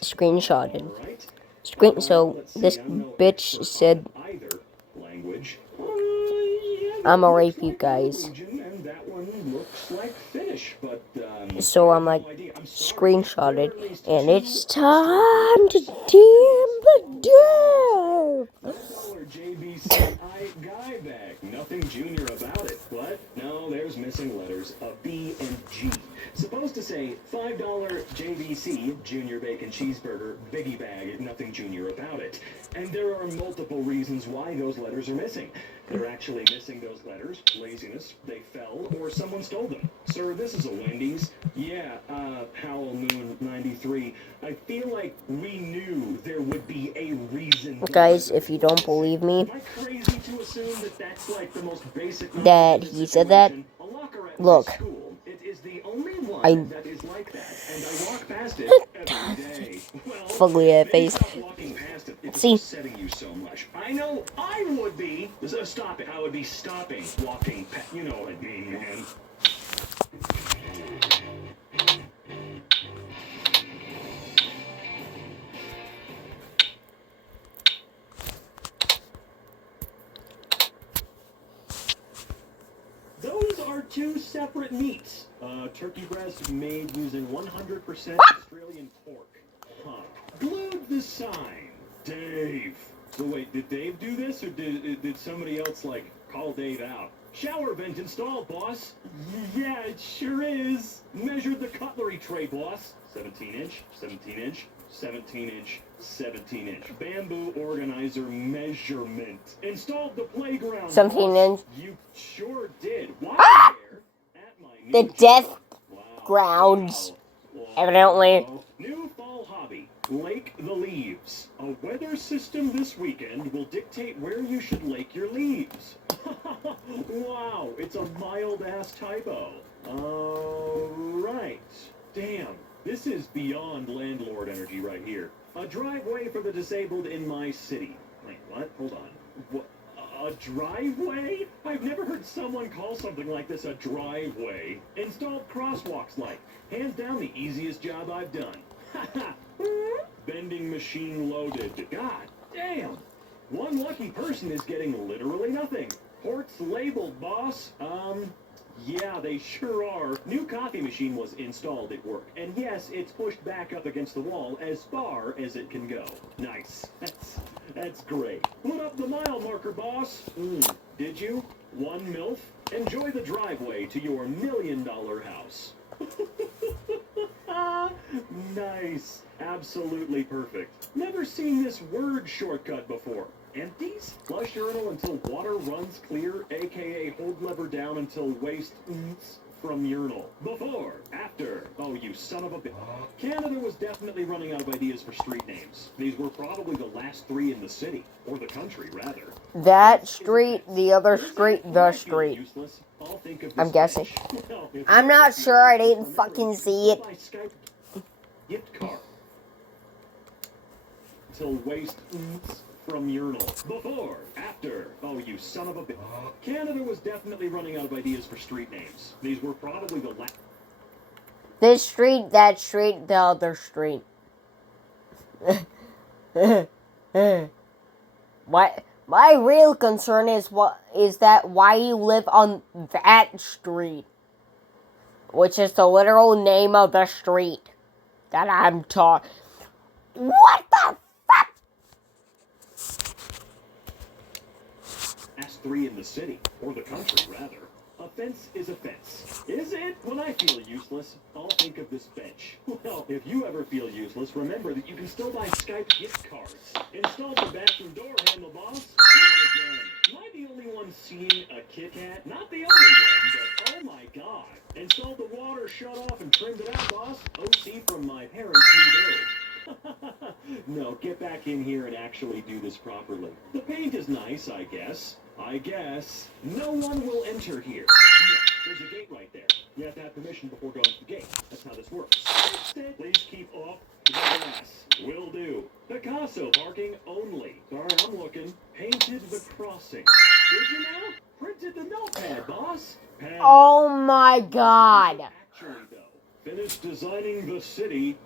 screenshotted. So this bitch said, "I'ma rape you guys." So I'm like, screenshotted, and it's time to dim the death. JBCI guy bag. Nothing junior about it. What? No, there's missing letters. A B and G. Supposed to say $5 JBC, Junior Bacon Cheeseburger, Biggie Bag, nothing junior about it. And there are multiple reasons why those letters are missing. They're actually missing those letters. Laziness, they fell, or someone stole them. Sir, this is a Wendy's. Yeah, Howell Moon 93. I feel like we knew there would be a reason. Guys, if you don't believe me, Am I crazy to assume that that's like the most basic that he said that, look, it is the only one that is like that, and I walk past it every day. Well, fugly face. Walking past it, it's See, upsetting you so much. I know I would be. Stop it. I would be stopping walking past. You know what I mean, man. Those are two separate meats. Turkey breast made using 100% Australian pork. Huh. Glued the sign. Dave. So wait, did Dave do this, or did somebody else, like, call Dave out? Shower vent installed, boss. Yeah, it sure is. Measured the cutlery tray, boss. 17-inch, 17-inch, 17-inch, 17-inch. Bamboo organizer measurement. Installed the playground. 17-inch. You sure did. Why there? At my The death grounds, evidently. New fall hobby. Lake the leaves. A weather system this weekend will dictate where you should lake your leaves. Wow, it's a mild-ass typo. Right. Damn. This is beyond landlord energy right here. A driveway for the disabled in my city. Wait, what? Hold on. What? A driveway? I've never heard someone call something like this a driveway. Installed crosswalks light. Hands down the easiest job I've done. Haha. Vending machine loaded. God damn. One lucky person is getting literally nothing. Ports labeled, boss. Yeah, they sure are. New coffee machine was installed at work. And yes, it's pushed back up against the wall as far as it can go. Nice. That's great. Put up the mile marker, boss. Did you? One MILF? Enjoy the driveway to your $1 million house. Nice. Absolutely perfect. Never seen this word shortcut before. Empties? Flush urinal until water runs clear, aka hold lever down until waste from urinal. Before, after. Oh, you son of a bitch. Canada was definitely running out of ideas for street names. These were probably the last 3 in the city. Or the country, rather. That street, the other street, the street. I'm guessing. I'm not sure, I didn't fucking see it. Gift card. Until waste from urinal. Before, after. Oh, you son of a bitch. Canada was definitely running out of ideas for street names. These were probably the last. This street, that street, the other street. What? My real concern is why you live on that street, which is the literal name of the street that I'm talking. What the fuck? Last 3 in the city, or the country, rather. A fence is a fence. Is it? When I feel useless, I'll think of this bench. Well, if you ever feel useless, remember that you can still buy Skype gift cards. Install the bathroom door handle, boss. Do it again. Am I the only one seeing a Kit Kat? Not the only one, but oh my god. Installed the water shut off and trimmed it out, boss. OC from my parents' new bird. No, get back in here and actually do this properly. The paint is nice, I guess. No one will enter here. No, there's a gate right there. You have to have permission before going to the gate. That's how this works. Please keep off the grass. Will do. Picasso parking only. Sorry, I'm looking. Painted the crossing. Did you now? Printed the notepad, boss. Oh my god. Actually, though, finished designing the city.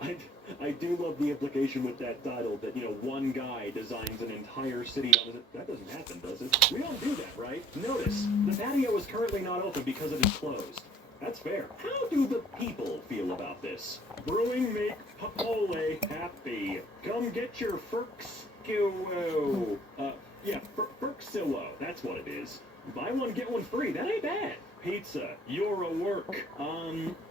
I do love the implication with that title that, one guy designs an entire city on it. That doesn't happen, does it? We don't do that, right? Notice, the patio is currently not open because it is closed. That's fair. How do the people feel about this? Brewing make Papole happy. Come get your Firksilo. Firksilo. That's what it is. Buy one, get one free. That ain't bad. Pizza. You're a work.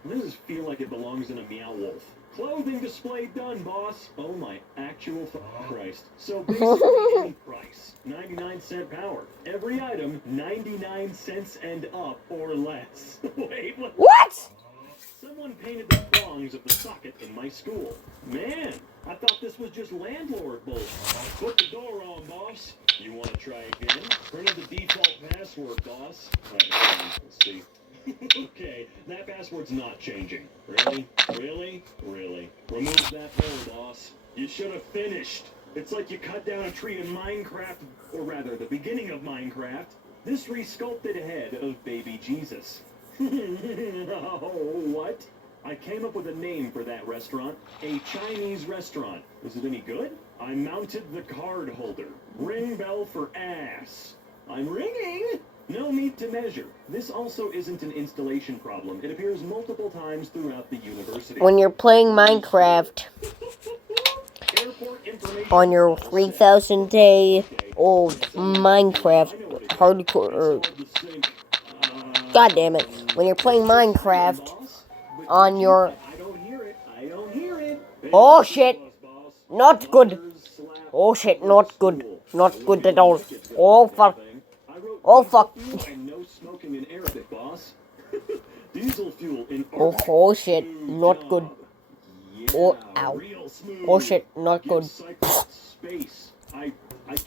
This feel like it belongs in a Meow Wolf. Clothing display done, boss. Oh my actual Christ. So basically any price. 99-cent power. Every item, 99 cents and up or less. Wait, What? Someone painted the prongs of the socket in my school. Man, I thought this was just landlord bullshit. Put the door on, boss. You want to try again? Printed the default password, boss. Let's see. Okay, that password's not changing. Really? Really? Remove that hole, boss. You should have finished. It's like you cut down a tree in Minecraft, or rather, the beginning of Minecraft. This resculpted head of baby Jesus. What? I came up with a name for that restaurant. A Chinese restaurant. Is it any good? I mounted the card holder. Ring bell for ass. I'm ringing! No need to measure. This also isn't an installation problem. It appears multiple times throughout the university. When you're playing Minecraft on your 3,000 day old Minecraft hardcore. God damn it. When you're playing Minecraft on your. Oh shit. Not good. Oh shit, not good. Not good at all. Oh fuck. Oh fuck. No smoking in Arabic, boss. Diesel fuel in Oh shit, not good. Oh ow. Oh shit, not good. Space. I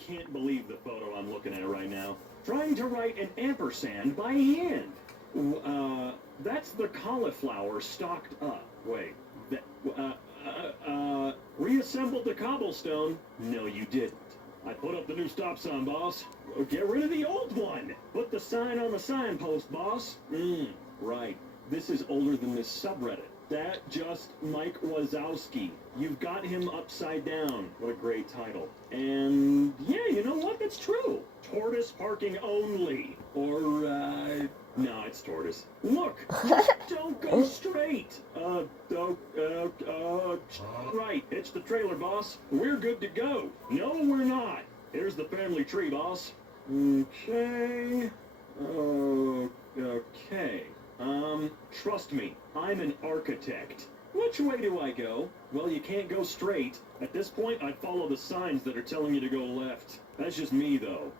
can't believe the photo I'm looking at right now. Trying to write an ampersand by hand. That's the cauliflower stocked up. Wait, reassembled the cobblestone? No, you didn't. I put up the new stop sign, boss. Get rid of the old one. Put the sign on the signpost, boss. Right. This is older than this subreddit. That just Mike Wazowski. You've got him upside down. What a great title. And yeah, you know what? That's true. Tortoise parking only. Or, no, it's tortoise. Look, don't go straight. Right, it's the trailer, boss. We're good to go. No, we're not. Here's the family tree, boss. Okay. Okay. Trust me, I'm an architect. Which way do I go? Well, you can't go straight. At this point, I'd follow the signs that are telling you to go left. That's just me, though.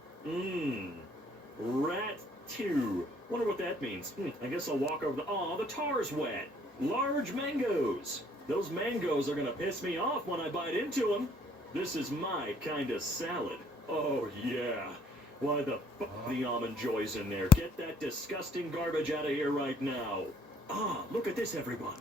Rat 2. Wonder what that means. I guess I'll walk over the tar's wet. Large mangoes. Those mangoes are gonna piss me off when I bite into them. This is my kind of salad. Oh, yeah. Why the fuck the almond joy's in there? Get that disgusting garbage out of here right now. Look at this, everyone.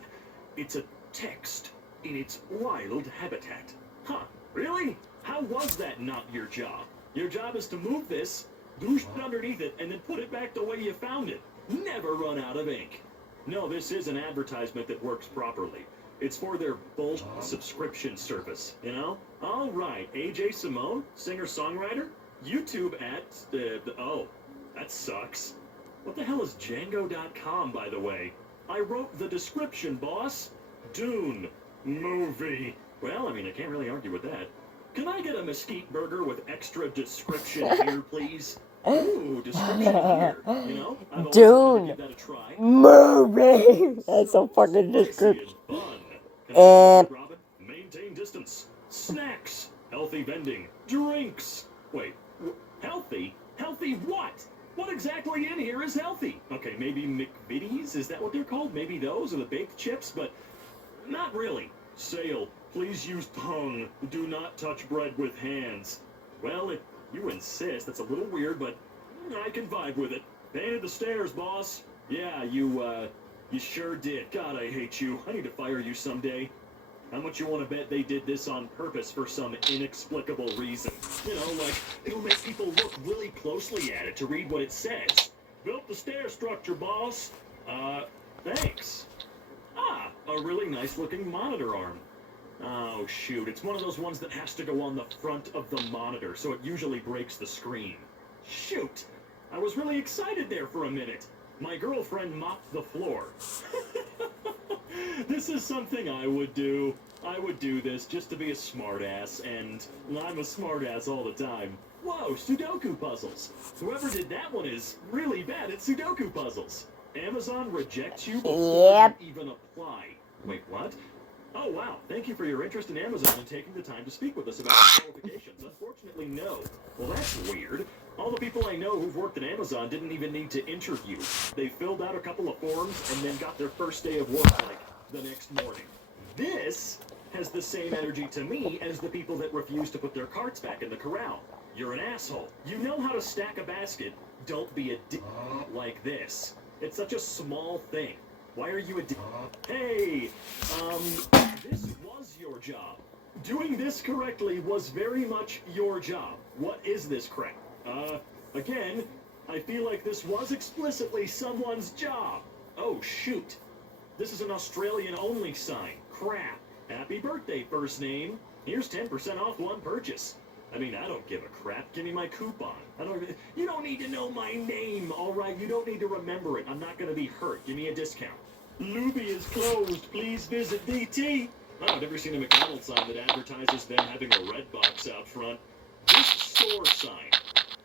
It's a text in its wild habitat. Huh, really? How was that not your job? Your job is to move this, douche underneath it, and then put it back the way you found it. Never run out of ink. No, this is an advertisement that works properly. It's for their bullshit subscription service, you know? All right, AJ Simone, singer-songwriter? YouTube at oh, that sucks. What the hell is Django.com, by the way? I wrote the description, boss. Dune. Movie. Well, I mean, I can't really argue with that. Can I get a mesquite burger with extra description here, please? Ooh, description here. You know, I've Dune. give that a try. Movie. That's so fucking description. Robin, maintain distance. Snacks. Healthy vending. Drinks. Wait, healthy? Healthy what? What exactly in here is healthy? Okay, maybe McVitie's? Is that what they're called? Maybe those are the baked chips, but not really. Sale. Please use tongue. Do not touch bread with hands. Well, if you insist, that's a little weird, but I can vibe with it. Painted the stairs, boss. Yeah, you sure did. God, I hate you. I need to fire you someday. How much you want to bet they did this on purpose for some inexplicable reason? You know, like, it'll make people look really closely at it to read what it says. Built the stair structure, boss. Thanks. A really nice-looking monitor arm. Oh, shoot. It's one of those ones that has to go on the front of the monitor, so it usually breaks the screen. Shoot! I was really excited there for a minute. My girlfriend mopped the floor. This is something I would do. I would do this just to be a smartass, and I'm a smartass all the time. Whoa, Sudoku puzzles. Whoever did that one is really bad at Sudoku puzzles. Amazon rejects you before you even apply. Wait, what? Oh, wow. Thank you for your interest in Amazon and taking the time to speak with us about our qualifications. Unfortunately, no. Well, that's weird. All the people I know who've worked at Amazon didn't even need to interview. They filled out a couple of forms and then got their first day of work, like, the next morning. This has the same energy to me as the people that refuse to put their carts back in the corral. You're an asshole. You know how to stack a basket. Don't be a d like this. It's such a small thing. Why are you a d? Hey, this was your job. Doing this correctly was very much your job. What is this crap? Again, I feel like this was explicitly someone's job. Oh, shoot. This is an Australian-only sign. Crap. Happy birthday, first name. Here's 10% off one purchase. I mean, I don't give a crap. Give me my coupon. You don't need to know my name, all right? You don't need to remember it. I'm not going to be hurt. Give me a discount. Luby is closed. Please visit DT. Oh, I've never seen a McDonald's sign that advertises them having a red box out front. This store sign.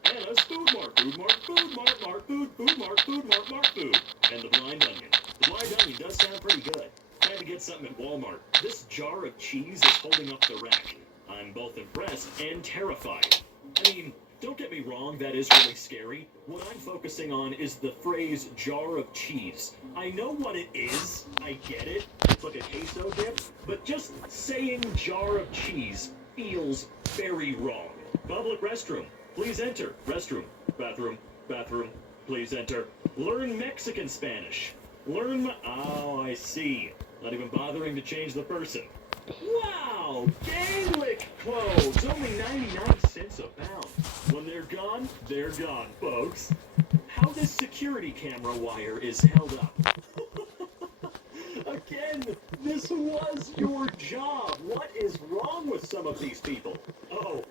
Anna's Food Mart, Food Mart, Food Mart, Mart Food, Food Mart, Food Mart, Mart Food. And the Blind Onion. The Blind Onion does sound pretty good. I had to get something at Walmart. This jar of cheese is holding up the rack. I'm both impressed and terrified. I mean, don't get me wrong, that is really scary. What I'm focusing on is the phrase jar of cheese. I know what it is. I get it. It's like a queso dip. But just saying jar of cheese feels very wrong. Public restroom. Please enter. Restroom. Bathroom. Bathroom. Please enter. Learn Mexican Spanish. Oh, I see. Not even bothering to change the person. Wow! Gaelic clothes! Only 99 cents a pound. When they're gone, folks. How this security camera wire is held up. Again, this was your job. What is wrong with some of these people? Oh,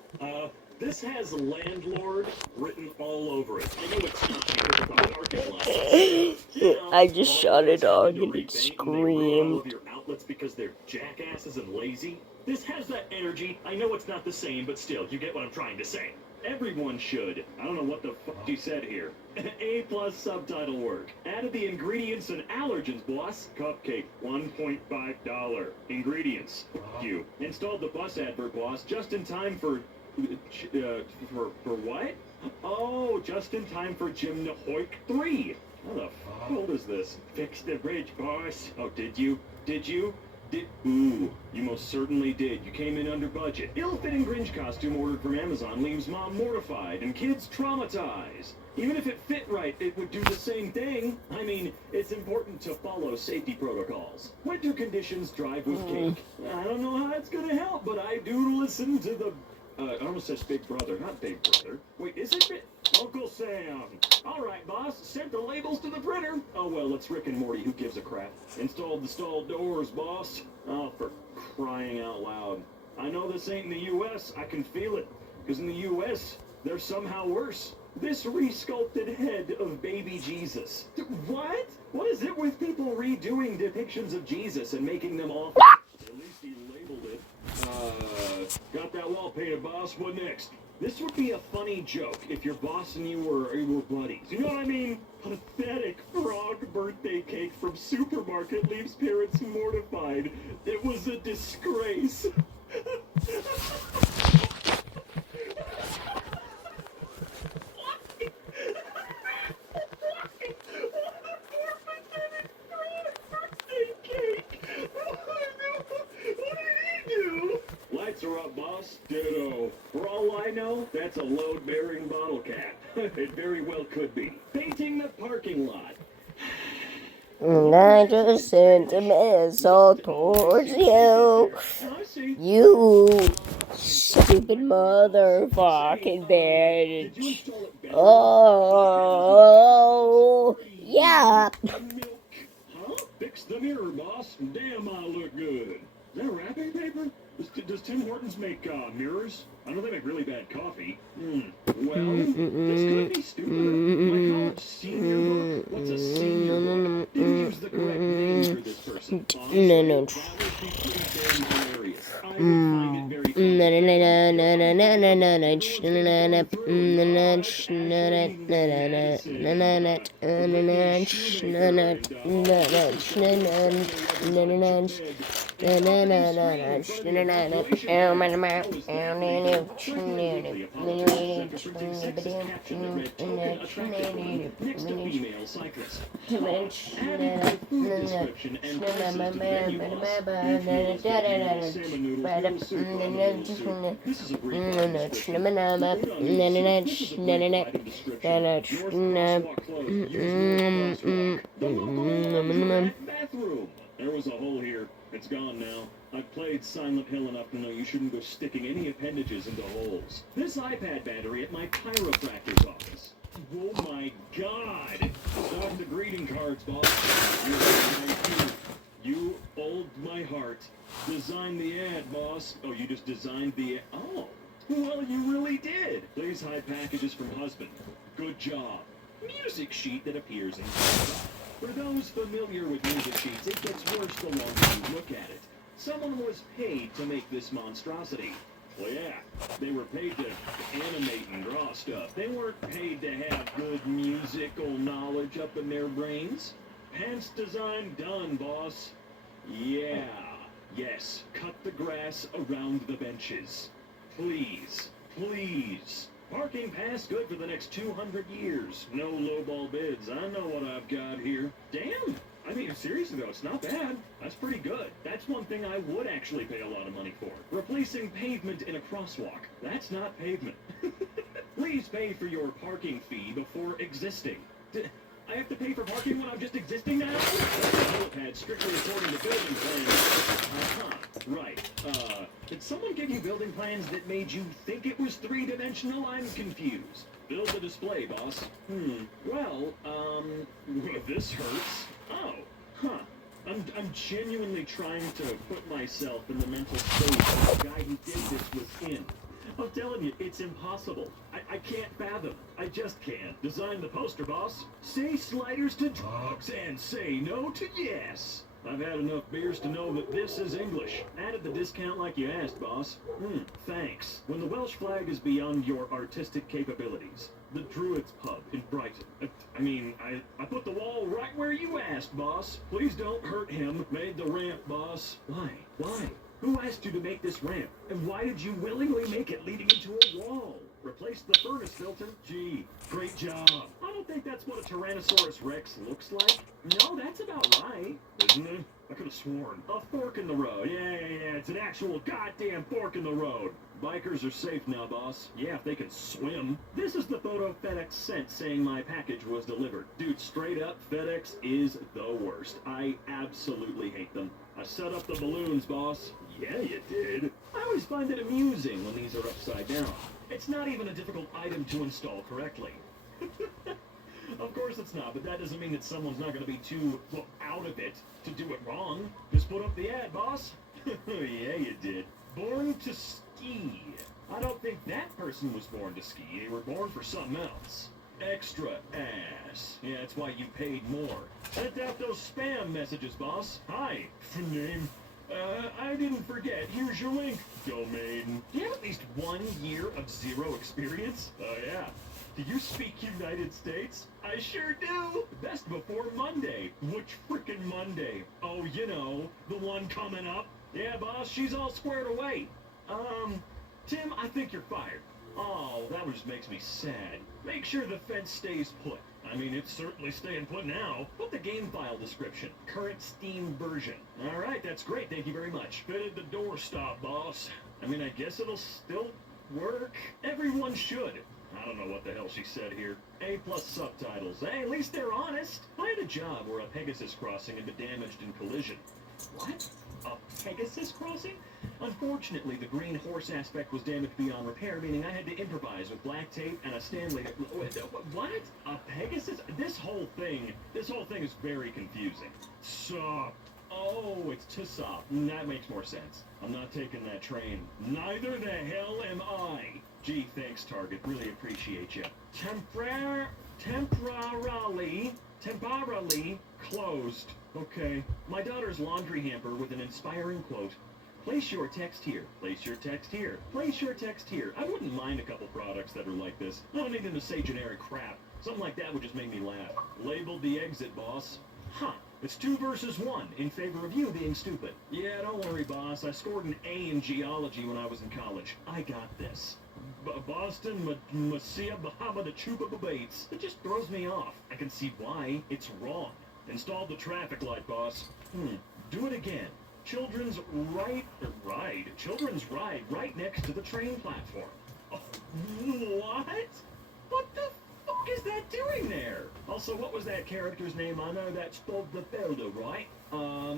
this has landlord written all over it. I know it's not because of the parking lot. I just shut it on and it screamed. Your outlets because they're jackasses and lazy. This has that energy. I know it's not the same, but still, you get what I'm trying to say. Everyone should. I don't know what the fuck you said here. A+ subtitle work. Added the ingredients and allergens, boss. Cupcake, $1.5. Ingredients. You. Installed the bus advert, boss, just in time for what? Oh, just in time for Jim Nahoik 3. How the fuck is this? Fix the bridge, boss. Oh, did you? Ooh, you most certainly did. You came in under budget. Ill-fitting Grinch costume ordered from Amazon leaves mom mortified and kids traumatized. Even if it fit right, it would do the same thing. I mean, it's important to follow safety protocols. Winter conditions drive with cake. I don't know how that's gonna help, but I do listen to the... I almost said Big Brother, not Big Brother. Wait, is it Uncle Sam? All right, boss. Sent the labels to the printer. Oh, well, it's Rick and Morty. Who gives a crap? Installed the stall doors, boss. Oh, for crying out loud. I know this ain't in the U.S. I can feel it. Because in the U.S., they're somehow worse. This resculpted head of baby Jesus. What? What is it with people redoing depictions of Jesus and making them awful? At least he labeled it. Got that wall painted, boss. What next? This would be a funny joke if your boss and you were buddies. You know what I mean? Pathetic frog birthday cake from supermarket leaves parents mortified. It was a disgrace. Lights are up, boss. Ditto. For all I know, that's a load-bearing bottle cap. It very well could be. Painting the parking lot. And I just sent a missile towards you. You stupid motherfucking bitch. Oh, yeah. Huh? Fix the mirror, boss. Damn, I look good. That wrapping paper? Does Tim Hortons make mirrors? I know they make really bad coffee. Well, this could be stupider. My college senior book? What's a senior book? Didn't use the correct name for this person. Honestly, No. that would be pretty damn hilarious. I would find it very funny. Next to female cyclist. Added to food description and prices to the menu, boss. Salmon noodles, soup. This is a brief item description. Food on the this is a brief item description. North crosswalk closed. Use north crosswalk. The local bathroom. There was a hole here. It's gone now. I've played Silent Hill enough to know you shouldn't go sticking any appendages into holes. This iPad battery at my chiropractor's office. Oh my god! Stop the greeting cards, boss. You old my heart. Design the ad, boss. Oh, you just designed the ad. Oh, well, you really did. Please hide packages from husband. Good job. Music sheet that appears in For those familiar with music sheets, it gets worse the longer you look at it. Someone was paid to make this monstrosity. Well, yeah, they were paid to animate and draw stuff. They weren't paid to have good musical knowledge up in their brains. Pants design done, boss. Yeah, yes, cut the grass around the benches. Please, please. Parking pass good for the next 200 years. No lowball bids. I know what I've got here. Damn! I mean, seriously though, it's not bad. That's pretty good. That's one thing I would actually pay a lot of money for. Replacing pavement in a crosswalk. That's not pavement. Please pay for your parking fee before existing. I have to pay for parking when I'm just existing now? Pad strictly according to building plans. Right. Did someone give you building plans that made you think it was three-dimensional? I'm confused. Build the display, boss. Well, this hurts. Oh, huh. I'm genuinely trying to put myself in the mental state that the guy who did this was in. I'm telling you, it's impossible. I can't fathom. I just can't. Design the poster, boss. Say sliders to dogs and say no to yes. I've had enough beers to know that this is English. Added the discount like you asked, boss. Thanks. When the Welsh flag is beyond your artistic capabilities. The Druids Pub in Brighton. I put the wall right where you asked, boss. Please don't hurt him. Made the ramp, boss. Why? Who asked you to make this ramp? And why did you willingly make it leading into a wall? Replace the furnace filter? Gee, great job. I don't think that's what a Tyrannosaurus Rex looks like. No, that's about right. Isn't it? I could have sworn. A fork in the road. Yeah. It's an actual goddamn fork in the road. Bikers are safe now, boss. Yeah, if they can swim. This is the photo FedEx sent saying my package was delivered. Dude, straight up, FedEx is the worst. I absolutely hate them. I set up the balloons, boss. Yeah, you did. I always find it amusing when these are upside down. It's not even a difficult item to install correctly. Of course it's not, but that doesn't mean that someone's not going to be too out of it to do it wrong. Just put up the ad, boss. Yeah, you did. Born to ski. I don't think that person was born to ski. They were born for something else. Extra ass. Yeah, that's why you paid more. Sent out those spam messages, boss. Hi. Name. I didn't forget. Here's your link. Domain. Do you have at least 1 year of zero experience? Oh, yeah. Do you speak United States? I sure do. Best before Monday. Which frickin' Monday? Oh, you know, the one coming up. Yeah, boss, she's all squared away. Tim, I think you're fired. Oh, that just makes me sad. Make sure the fence stays put. I mean, it's certainly staying put now. Put the game file description. Current Steam version. All right, that's great. Thank you very much. Fitted the doorstop, boss. I mean, I guess it'll still work. Everyone should. I don't know what the hell she said here. A+ subtitles. Hey, at least they're honest. I had a job where a Pegasus crossing had been damaged in collision. What? A Pegasus crossing? Unfortunately, the green horse aspect was damaged beyond repair, meaning I had to improvise with black tape and a Stanley. What? A Pegasus? This whole thing is very confusing. So, Oh, it's Tussauds. That makes more sense. I'm not taking that train. Neither the hell am I. Gee, thanks, Target. Really appreciate you. Temporarily closed. Okay. My daughter's laundry hamper with an inspiring quote. Place your text here. Place your text here. Place your text here. I wouldn't mind a couple products that are like this. I don't need them to say generic crap. Something like that would just make me laugh. Labeled the exit, boss. Huh. It's 2 versus 1 in favor of you being stupid. Yeah, don't worry, boss. I scored an A in geology when I was in college. I got this. Boston Messiah Bahama the Chupa Bates. It just throws me off. I can see why. It's wrong. Install the traffic light, boss. Do it again. Children's ride right next to the train platform. Oh, what? What the fuck is that doing there? Also, what was that character's name? I know that's Bob the Builder, right? I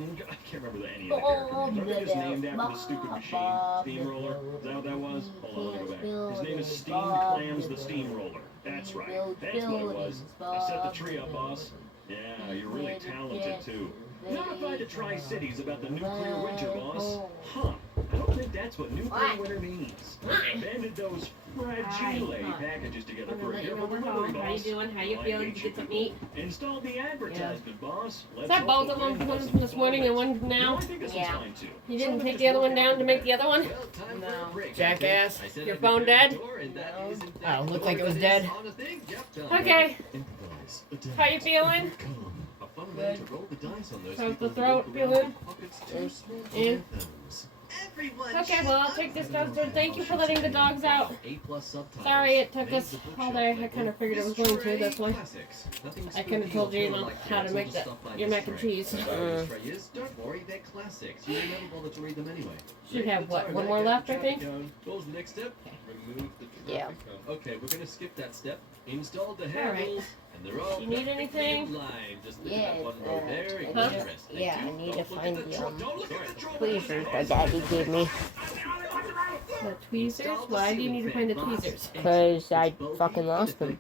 can't remember any of the character names. Are they just named after the stupid machine? Steamroller? Is that what that was? Hold on, let me go back. His name is Steamed Clams the Steamroller. That's right. That's what it was. I set the tree up, boss. Yeah, you're really talented, too. Notify the Tri-Cities about the nuclear winter, boss. Huh. I don't think that's what nuclear winter means. Banded those fragile packages together for a careful delivery, boss. How you doing? How you feeling? Did you get something to eat? Install the advertisement, boss. Is that both of them? One from this morning and one now? Yeah. You didn't take the other one down to make the other one? No. Jackass. Your phone dead? Oh, looked like it was dead. Okay. How you feeling? Good. How's the throat feeling? Yeah. Okay, well, I'll take this dumpster. Thank you for letting the dogs out. Sorry it took us all day. I kind of figured it was going to this way. I could have told you, how to make your mac and cheese. Should have, what, one more left, I think? Yeah. Okay, we're gonna skip that step. Install the handles, and they're all You need anything? Yeah, I need to find the tweezers my daddy gave me. The tweezers? Why do you need to find the tweezers? Because I fucking lost them.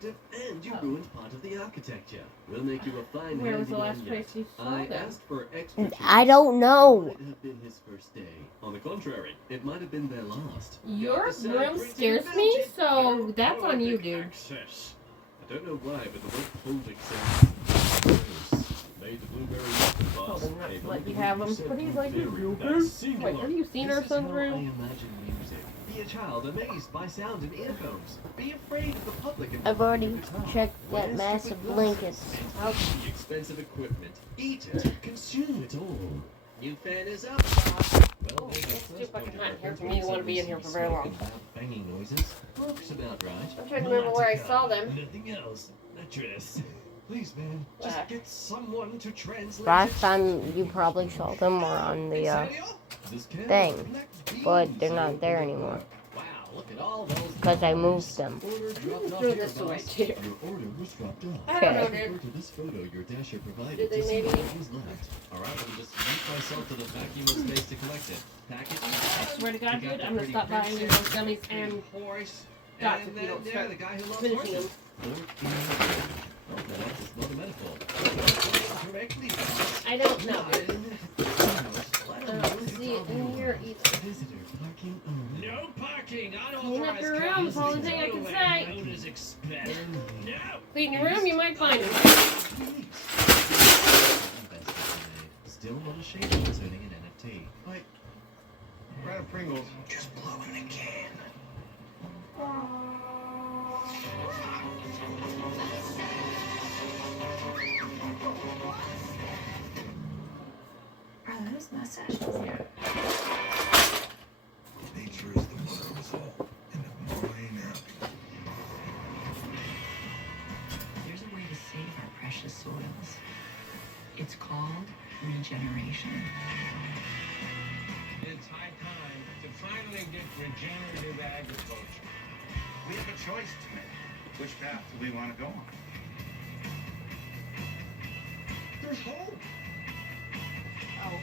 And you ruined part of the architecture. We'll make you a fine Where was the handyman last place you saw I them? asked for extra I don't know. It might have been his first day. On the contrary, it might have been their last. Your room scares me, so that's on you, dude. I don't know why, but the word holding sounds made the blueberry muffin boss. Told him not Hey, to let you the have them. said But he's like, blueberry, Wait, that's singular. have you seen our This is son's how room? I imagine music. Be a child amazed by sound and earphones. Be afraid of the public. And I've already guitar. checked that Wear massive stupid blanket. glasses. Out. The expensive equipment. Eat it. Consume it all. New fan is up. Well, there's It's the too first fucking point hot of here for reference. me to want to be in here for very long. Banging noises. Looks about right. I'm trying to remember where I saw them. Nothing else. Mattress. Please, man, just get someone to translate. Last time you probably saw them were on the thing, but they're not there anymore. Wow, look at all those. Because I moved them. Order dropped off Throw here, this away, boss. too. Your order was dropped off. I don't know, Refer dude. to this photo your dasher provided Did they to see maybe- what was left. All right, let me just move myself to the vacuum of space to collect it. Pack it. I swear to God, dude, I'm gonna stop buying you those gummies and dots if you don't start the guy who loves finishing them. horses. Oh, that's just not a metaphor. Correctly. I don't know, dude. I I don't see it in here either. Visitor parking only. No parking, Clean up your room, that's the only thing I can say. Road is expected. No! Clean your room, you might find them. Still not ashamed of concerning an NFT. Like, Right of Pringles. Just blowing the can. Are those mustaches? Nature is the mother of us all, and of mine happy. There's a way to save our precious soils. It's called regeneration. It's high time to finally get regenerative agriculture. We have a choice to make. Which path do we want to go on? There's hope. Oh.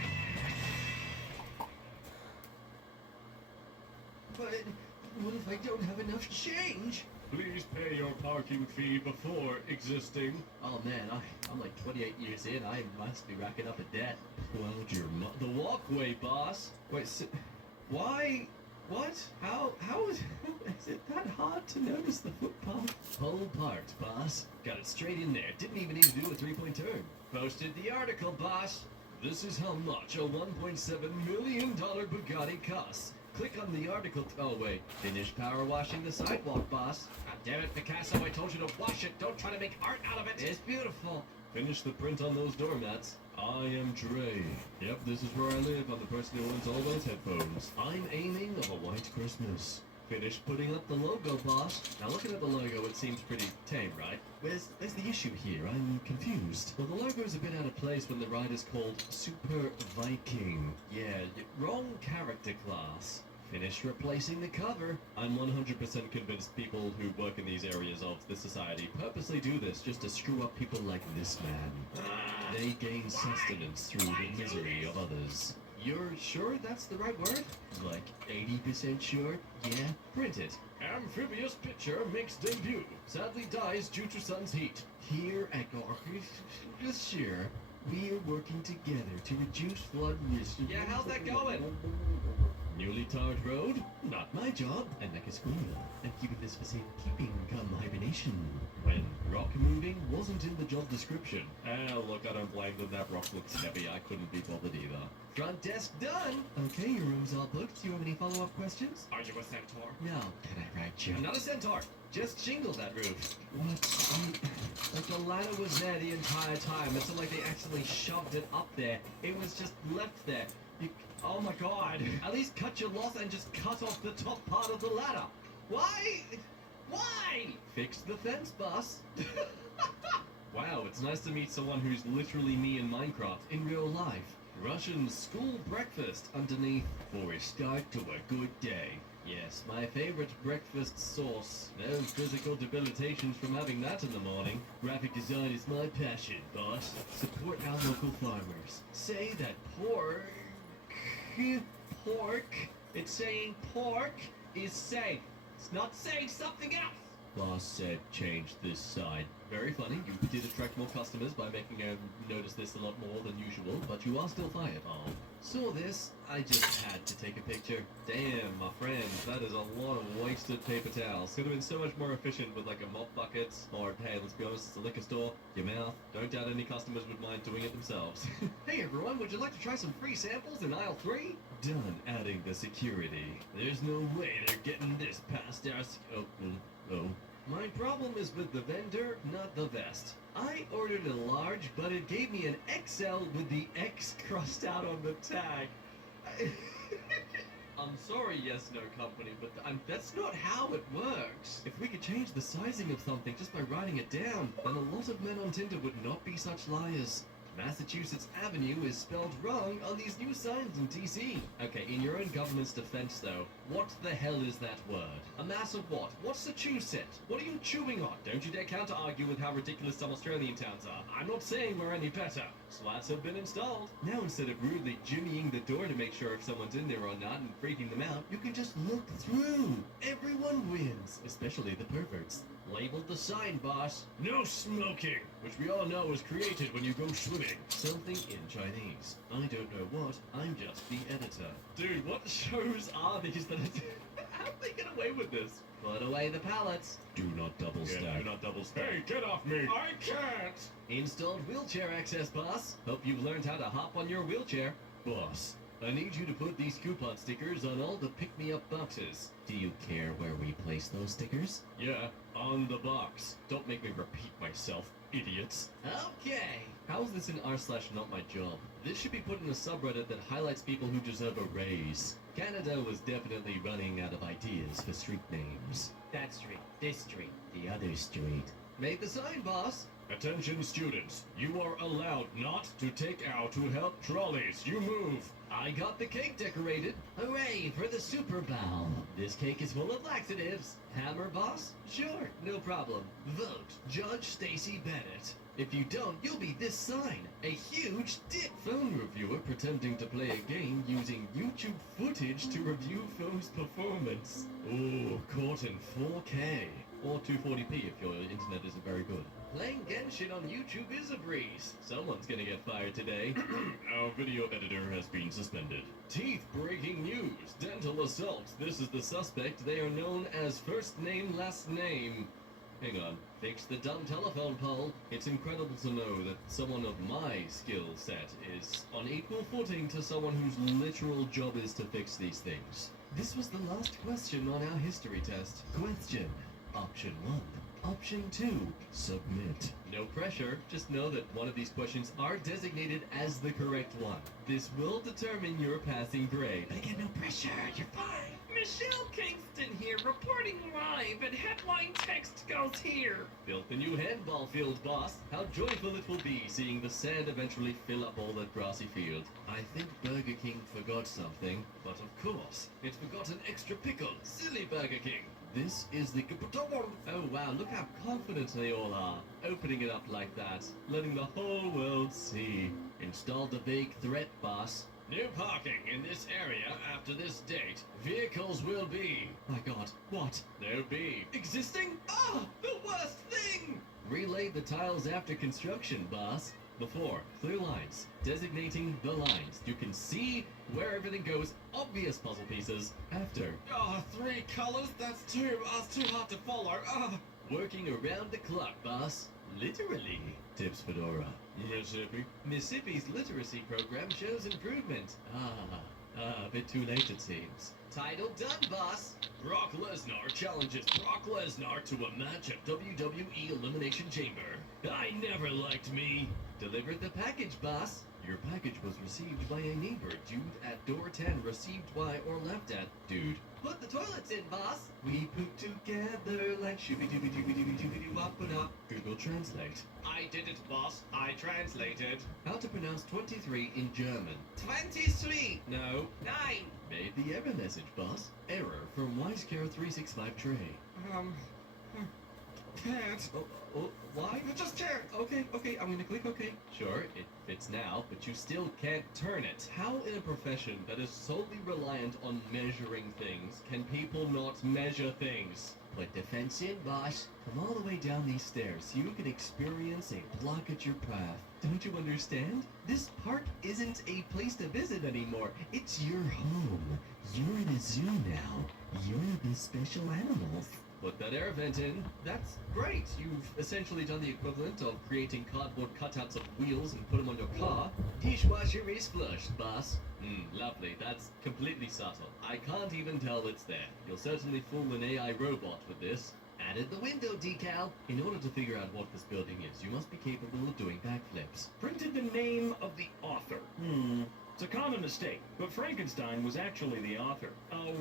but What if I don't have enough change? Please pay your parking fee before existing. Oh man, I'm like 28 years in. I must be racking up a debt. Well, the walkway, boss. Wait, why? What? How is it that hard to notice the footpath? Whole parked, boss. Got it straight in there. Didn't even need to do a three-point turn. Posted the article, boss. This is how much a $1.7 million Bugatti costs. Click on the article. Oh wait, finish power washing the sidewalk, boss. God damn it, Picasso! I told you to wash it. Don't try to make art out of it. It's beautiful. Finish the print on those doormats. I am Dre. Yep, this is where I live. I'm the person who owns all those headphones. I'm aiming of a white Christmas. Finished putting up the logo, boss. Now looking at the logo, it seems pretty tame, right? Where's the issue here? I'm confused. Well, the logo's a bit out of place when the ride is called Super Viking. Yeah, wrong character class. Finish replacing the cover. I'm 100% convinced people who work in these areas of the society purposely do this just to screw up people like this man. They gain sustenance through the misery of others. You're sure that's the right word? Like 80% sure? Yeah? Print it. Amphibious pitcher makes debut. Sadly dies due to sun's heat. Here at this year, we are working together to reduce flood risk. Yeah, how's that going? Newly tarred road? Not my job. And like a squirrel. I'm keeping this for safekeeping come hibernation. When rock moving wasn't in the job description. Look, I don't blame them. That rock looks heavy. I couldn't be bothered either. Front desk done. Okay, your room's all booked. Do you have any follow-up questions? Are you a centaur? No. Can I ride you? I'm not a centaur. Just shingle that roof. What? Like the ladder was there the entire time. It's not like they actually shoved it up there. It was just left there. Oh my god. At least cut your loss and just cut off the top part of the ladder. Why? Why? Fix the fence, boss. Wow, it's nice to meet someone who's literally me in Minecraft in real life. Russian school breakfast underneath for a start to a good day. Yes, my favorite breakfast sauce. No physical debilitations from having that in the morning. Graphic design is my passion, boss. Support our local farmers. Say that pork. It's saying pork is safe. It's not saying something else. Boss said change this side. Very funny. You did attract more customers by making them notice this a lot more than usual, but you are still fired. Oh. Saw this, I just had to take a picture. Damn, my friends, that is a lot of wasted paper towels. Could have been so much more efficient with like a mop bucket, or hey, let's be honest, it's a liquor store. Your mouth. Don't doubt any customers would mind doing it themselves. Hey everyone, would you like to try some free samples in aisle 3? Done adding the security. There's no way they're getting this past us. Oh. My problem is with the vendor, not the vest. I ordered a large, but it gave me an XL with the X crossed out on the tag. I'm sorry, Yes No Company, but that's not how it works. If we could change the sizing of something just by writing it down, then a lot of men on Tinder would not be such liars. Massachusetts Avenue is spelled wrong on these new signs in DC. Okay, in your own government's defense though, what the hell is that word? A mass of what? What's the chew set? What are you chewing on? Don't you dare counter-argue with how ridiculous some Australian towns are. I'm not saying we're any better. Slats have been installed. Now instead of rudely jimmying the door to make sure if someone's in there or not and freaking them out, you can just look through. Everyone wins, especially the perverts. Labeled the sign, boss. No smoking, which we all know is created when you go swimming. Something in Chinese. I don't know what. I'm just the editor. Dude, what shows are these that how do they get away with this? Put away the pallets. Do not double stack. Yeah, do not double stack. Hey, get off me! I can't! Installed wheelchair access, boss. Hope you've learned how to hop on your wheelchair. Boss, I need you to put these coupon stickers on all the pick-me-up boxes. Do you care where we place those stickers? Yeah, on the box. Don't make me repeat myself, idiots. Okay. How is this in r/not my job? This should be put in a subreddit that highlights people who deserve a raise. Canada was definitely running out of ideas for street names. That street, this street, the other street. Made the sign, boss. Attention students, you are allowed not to take out to help trolleys. You move. I got the cake decorated. Hooray for the Super Bowl. This cake is full of laxatives. Hammer, boss? Sure, no problem. Vote Judge Stacy Bennett. If you don't, you'll be this sign. A huge dick phone reviewer pretending to play a game using YouTube footage to review phone's performance. Ooh, caught in 4K. Or 240p if your internet isn't very good. Playing Genshin on YouTube is a breeze. Someone's gonna get fired today. Our video editor has been suspended. Teeth breaking news. Dental assault. This is the suspect. They are known as first name, last name. Hang on. Fix the dumb telephone pole. It's incredible to know that someone of my skill set is on equal footing to someone whose literal job is to fix these things. This was the last question on our history test. Question. Option 1. Option 2. Submit. No pressure, just know that one of these questions are designated as the correct one. This will determine your passing grade. But again, no pressure, you're fine. Michelle Kingston here, reporting live, and headline text goes here. Built the new handball field, boss. How joyful it will be seeing the sand eventually fill up all that grassy field. I think Burger King forgot something, but of course, it forgot an extra pickle. Silly Burger King. This is the... Oh wow, look how confident they all are. Opening it up like that, letting the whole world see. Install the vague threat, boss. No parking in this area after this date. Vehicles will be... My god, what? They'll be... Existing? Ah, the worst thing! Relay the tiles after construction, boss. Before, clear lines, designating the lines. You can see where everything goes. Obvious puzzle pieces. After. Oh, 3 colors? That's too hard to follow. Working around the clock, boss. Literally. Tips Fedora. Mississippi. Mississippi's literacy program shows improvement. A bit too late it seems. Title done, boss. Brock Lesnar challenges Brock Lesnar to a match at WWE Elimination Chamber. I never liked me. Delivered the package, boss. Your package was received by a neighbor. Dude at door 10. Received by or left at dude. Put the toilets in, boss. We put together like shooby-dooby-dooby-dooby-dooby-wop-a-dop. Google Translate. I did it, boss. I translated. How to pronounce 23 in German. 23. No. 9. Made the error message, boss. Error from WiseCare365 tray. Can't. Why? I just can't. Okay, I'm gonna click OK. Sure, it fits now, but you still can't turn it. How in a profession that is solely reliant on measuring things can people not measure things? Put defense in, boss. Come all the way down these stairs so you can experience a block at your path. Don't you understand? This park isn't a place to visit anymore. It's your home. You're in a zoo now. You're the special animals. Put that air vent in. That's great. You've essentially done the equivalent of creating cardboard cutouts of wheels and put them on your car. Dishwasher is flushed, boss. Lovely. That's completely subtle. I can't even tell it's there. You'll certainly fool an AI robot with this. Added the window decal. In order to figure out what this building is, you must be capable of doing backflips. Printed the name of the author. It's a common mistake, but Frankenstein was actually the author. Oh,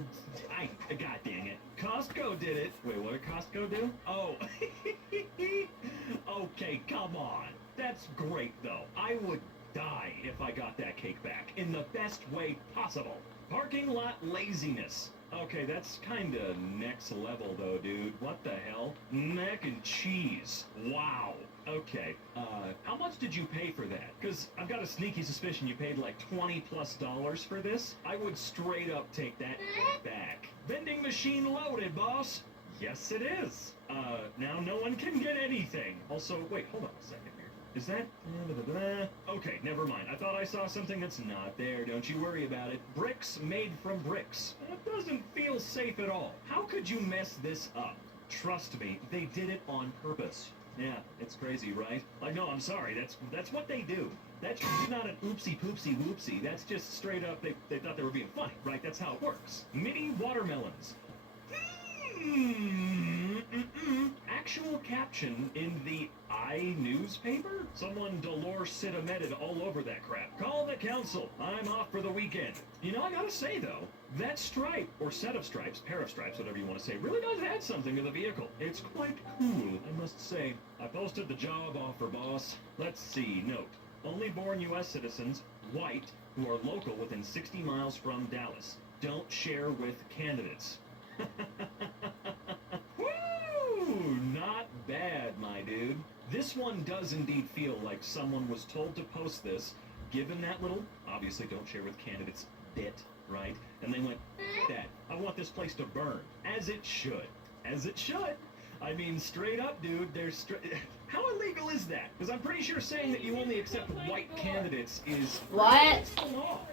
god dang it. Costco did it. Wait, what did Costco do? Oh, okay, come on. That's great, though. I would die if I got that cake back in the best way possible. Parking lot laziness. Okay, that's kinda next level, though, dude. What the hell? Mac and cheese. Wow. Okay, how much did you pay for that? Because I've got a sneaky suspicion you paid like $20+ for this. I would straight up take that back. Vending machine loaded, boss. Yes, it is. Now no one can get anything. Also, wait, hold on a second here. Is that... Okay, never mind. I thought I saw something that's not there. Don't you worry about it. Bricks made from bricks. That doesn't feel safe at all. How could you mess this up? Trust me, they did it on purpose. Yeah, it's crazy, right? Like, no, I'm sorry. That's what they do. That's not an oopsie poopsie whoopsie. That's just straight up they thought they were being funny, right? That's how it works. Mini watermelons. Actual caption in the newspaper? Someone Dolores Sitameted all over that crap. Call the council. I'm off for the weekend. You know, I gotta say, though, that stripe, or set of stripes, pair of stripes, whatever you want to say, really does add something to the vehicle. It's quite cool, I must say. I posted the job offer, boss. Let's see. Note. Only born U.S. citizens, white, who are local within 60 miles from Dallas. Don't share with candidates. Woo! Not bad, my dude. This one does indeed feel like someone was told to post this, given that little, obviously don't share with candidates, bit, right? And they went, that, I want this place to burn. As it should. As it should. I mean, straight up, dude, how illegal is that? Because I'm pretty sure saying that you only accept white candidates is... What?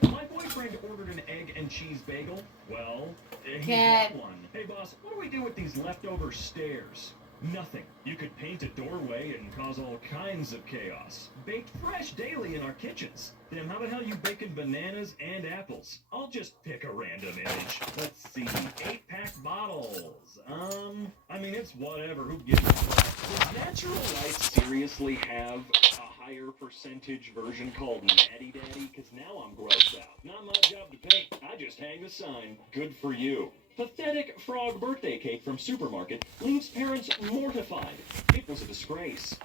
My boyfriend ordered an egg and cheese bagel. Well, he got one. Hey, boss, what do we do with these leftover stairs? Nothing. You could paint a doorway and cause all kinds of chaos. Baked fresh daily in our kitchens. Then how the hell you baking bananas and apples? I'll just pick a random image. Let's see. 8-pack bottles. I mean, it's whatever. Who gives a fuck? Does Natural Light seriously have a higher percentage version called Natty Daddy? Because now I'm grossed out. Not my job to paint. I just hang the sign. Good for you. Pathetic frog birthday cake from supermarket leaves parents mortified. It was a disgrace.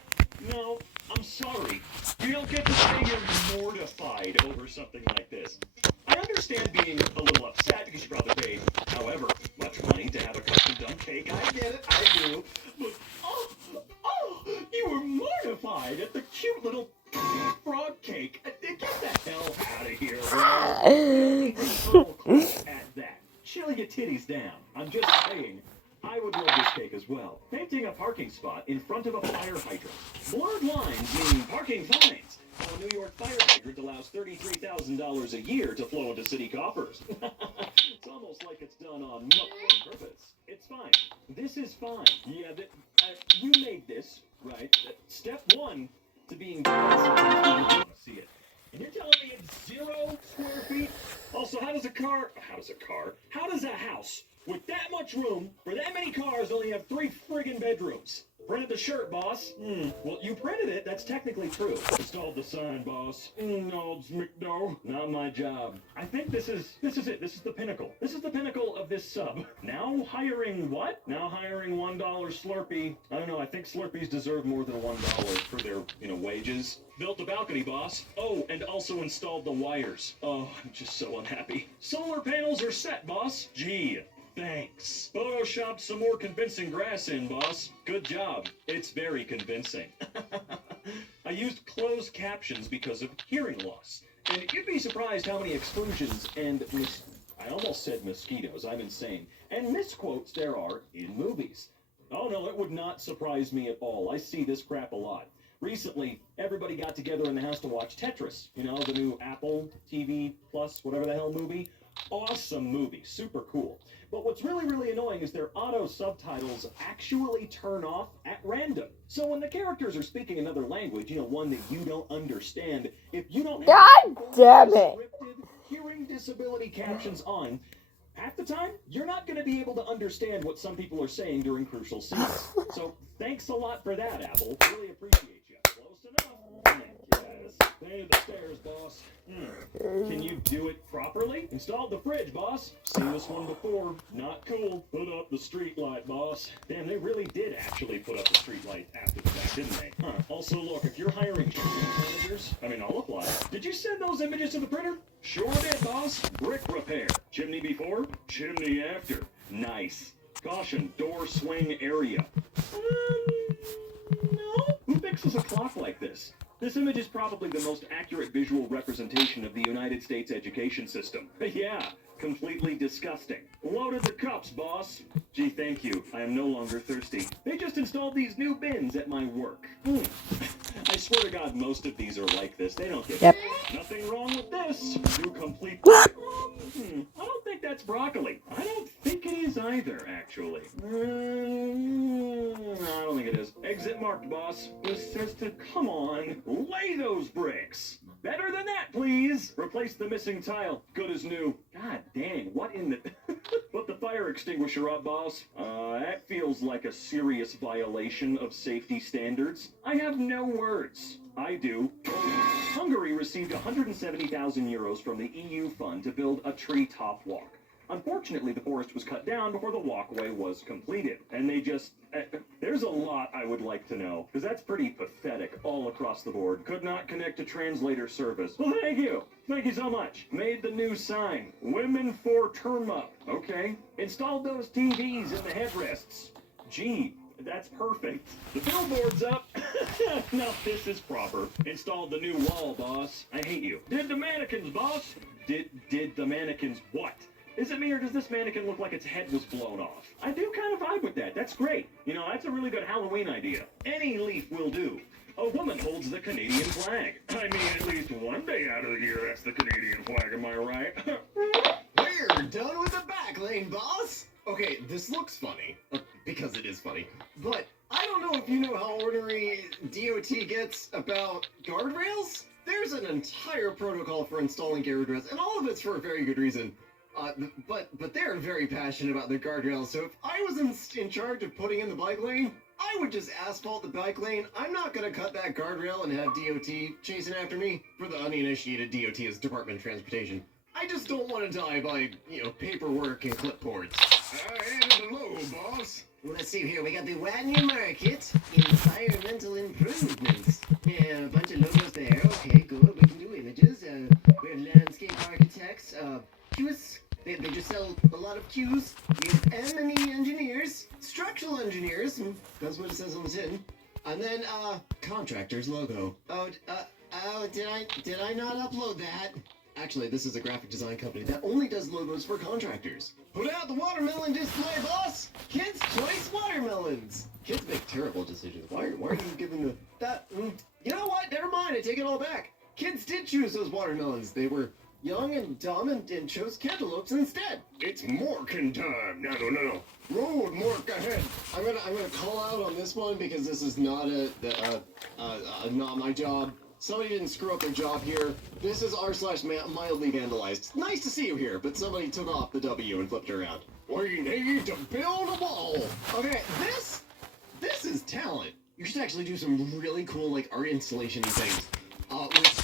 No, I'm sorry. You don't get to say you're mortified over something like this. I understand being a little upset because you probably paid, however much money to have a custom-done cake. I get it, I do. But, you were mortified at the cute little frog cake. Get the hell out of here, bro. At that. Chill your titties down. I'm just saying, I would love this cake as well. Painting a parking spot in front of a fire hydrant. Blurred lines mean parking fines. A New York fire hydrant allows $33,000 a year to flow into city coffers. It's almost like it's done on purpose. It's fine. This is fine. Yeah, you made this, right? Step one to being done. See it. And you're telling me it's 0 square feet? Also, how does a house with that much room for that many cars only have 3 friggin' bedrooms? Printed the shirt, boss. Well, you printed it. That's technically true. Installed the sign, boss. No, not my job. I think this is it. This is the pinnacle. This is the pinnacle of this sub. Now hiring what? Now hiring $1 Slurpee. I don't know. I think Slurpees deserve more than $1 for their, wages. Built a balcony, boss. Oh, and also installed the wires. Oh, I'm just so unhappy. Solar panels are set, boss. Gee. Thanks. Photoshopped some more convincing grass in, boss. Good job. It's very convincing. I used closed captions because of hearing loss. And you'd be surprised how many exclusions and I almost said mosquitoes. I'm insane. And misquotes there are in movies. Oh no, it would not surprise me at all. I see this crap a lot. Recently, everybody got together in the house to watch Tetris. The new Apple TV Plus, whatever the hell movie. Awesome movie. Super cool. But what's really, really annoying is their auto subtitles actually turn off at random. So when the characters are speaking another language, one that you don't understand, if you don't have God damn it. scripted hearing disability captions on, half the time, you're not going to be able to understand what some people are saying during crucial scenes. So thanks a lot for that, Apple. Really appreciate you. Close enough. Yes. Painted the stairs, boss. Can you do it properly? Installed the fridge, boss. Seen this one before. Not cool. Put up the street light, boss. Damn, they really did actually put up the street light after the fact, didn't they? Also, look, if you're hiring managers, I'll apply. Did you send those images to the printer? Sure did, boss. Brick repair. Chimney before, chimney after. Nice. Caution, door swing area. No. Who fixes a clock like this? This image is probably the most accurate visual representation of the United States education system. Yeah, completely disgusting. Loaded the cups, boss. Gee, thank you. I am no longer thirsty. They just installed these new bins at my work. I swear to God, most of these are like this. They don't get Nothing wrong with this. New complete... I don't think that's broccoli. I don't think it is either, actually. I don't think it is. Exit marked, boss. This says to... Come on. Lay those bricks. Better than that, please. Replace the missing tile. Good as new. God dang, what in the... Put the fire extinguisher up, boss. That feels like a serious violation of safety standards. I have no words. I do. Hungary received 170,000 euros from the EU fund to build a treetop walk. Unfortunately, the forest was cut down before the walkway was completed. And they just... there's a lot I would like to know, because that's pretty pathetic all across the board. Could not connect to translator service. Well, thank you. Thank you so much. Made the new sign. Women for term up. Okay. Installed those TVs in the headrests. Gee, that's perfect. The billboard's up. Now this is proper. Installed the new wall, boss. I hate you. Did the mannequins, boss? Did the mannequins what? Is it me or does this mannequin look like its head was blown off? I do kind of vibe with that. That's great. You know, that's a really good Halloween idea. Any leaf will do. A woman holds the Canadian flag. I mean, at least one day out of the year, that's the Canadian flag, am I right? We're done with the back lane, boss! Okay, this looks funny, because it is funny, but I don't know if you know how ornery DOT gets about guardrails. There's an entire protocol for installing guardrails, and all of it's for a very good reason. But they're very passionate about their guardrails, so if I was in charge of putting in the bike lane, I would just asphalt the bike lane. I'm not gonna cut that guardrail and have DOT chasing after me. For the uninitiated, DOT is Department of Transportation. I just don't want to die by, paperwork and clipboards. I added the logo, boss. Let's see here, we got the Wagner Market, environmental improvements. Yeah, a bunch of logos there. Okay, good, we can do images. We're landscape architects, cues. They just sell a lot of cues. We have M&E engineers, structural engineers, that's what it says on the tin. And then, contractors logo. Did I not upload that? Actually, this is a graphic design company that only does logos for contractors. Put out the watermelon display, boss! Kids' choice watermelons! Kids make terrible decisions. Why are you giving that? You know what? Never mind, I take it all back. Kids did choose those watermelons. They were young and dumb and chose cantaloupes instead. It's Morkin time. No. Road Mork ahead. I'm gonna call out on this one because this is not not my job. Somebody didn't screw up their job here. This is r/mildly vandalized. It's nice to see you here, but somebody took off the W and flipped it around. We need to build a wall. Okay, this is talent. You should actually do some really cool like art installation things.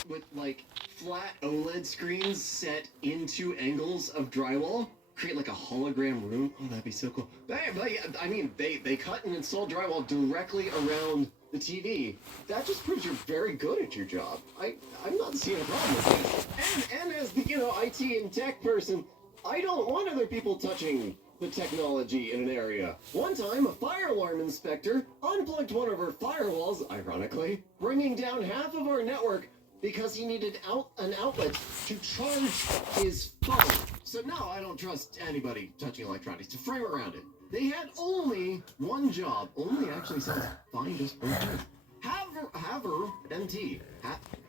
With like flat OLED screens set into angles of drywall. Create like a hologram room. Oh, that'd be so cool. I mean, they cut and install drywall directly around the TV. That just proves you're very good at your job. I'm not seeing a problem with this. And as the IT and tech person, I don't want other people touching the technology in an area. One time, a fire alarm inspector unplugged one of our firewalls, ironically, bringing down half of our network because he needed an outlet to charge his phone. So now I don't trust anybody touching electronics to frame around it. They had only one job. Only actually sounds fine, just okay. Haver MT.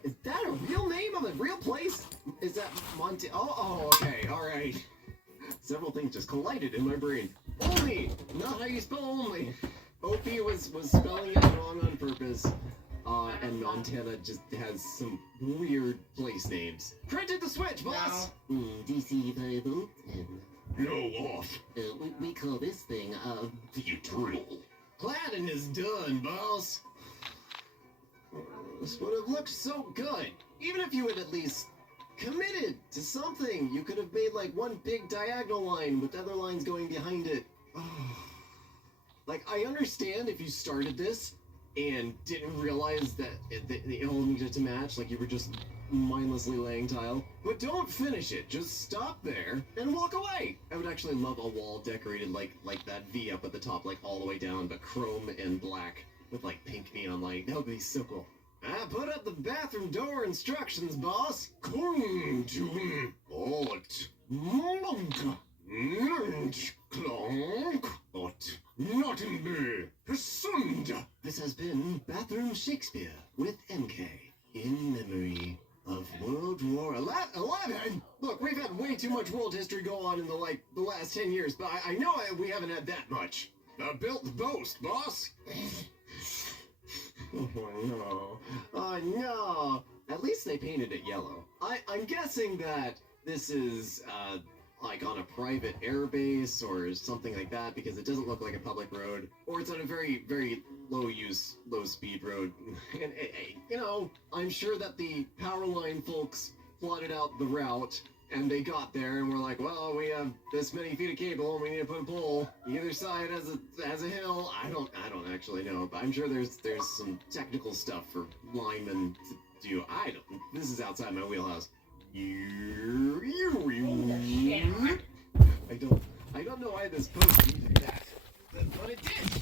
Is that a real name of a real place? Is that Monte? Oh, okay, all right. Several things just collided in my brain. Only, not how you spell only. OP was spelling it wrong on purpose. And Montana just has some weird place names. Printed the switch, boss! DC 5 volt. No off. We call this thing, The eternal. Cladding is done, boss. This would have looked so good. Even if you had at least committed to something. You could have made like one big diagonal line with other lines going behind it. Like, I understand if you started this and didn't realize that it all needed to match, like you were just mindlessly laying tile. But don't finish it. Just stop there and walk away. I would actually love a wall decorated like that V up at the top, like all the way down, but chrome and black with like pink neon light. That would be so cool. Put up the bathroom door instructions, boss. Come to Ot Monk Nunch Clonk Ot Nottenby Sunda. This has been Bathroom Shakespeare with MK in memory of World War 11. Look, we've had way too much world history go on in the last 10 years, but I know we haven't had that much. Built the boast, boss. Oh no. Oh no. At least they painted it yellow. I'm guessing that this is like on a private airbase or something like that, because it doesn't look like a public road, or it's on a very, very low speed road. And I'm sure that the power line folks plotted out the route, and they got there and were like, well, we have this many feet of cable and we need to put a pole. Either side has a hill. I don't actually know, but I'm sure there's some technical stuff for linemen to do. This is outside my wheelhouse. I don't know why this post needed that, but it did.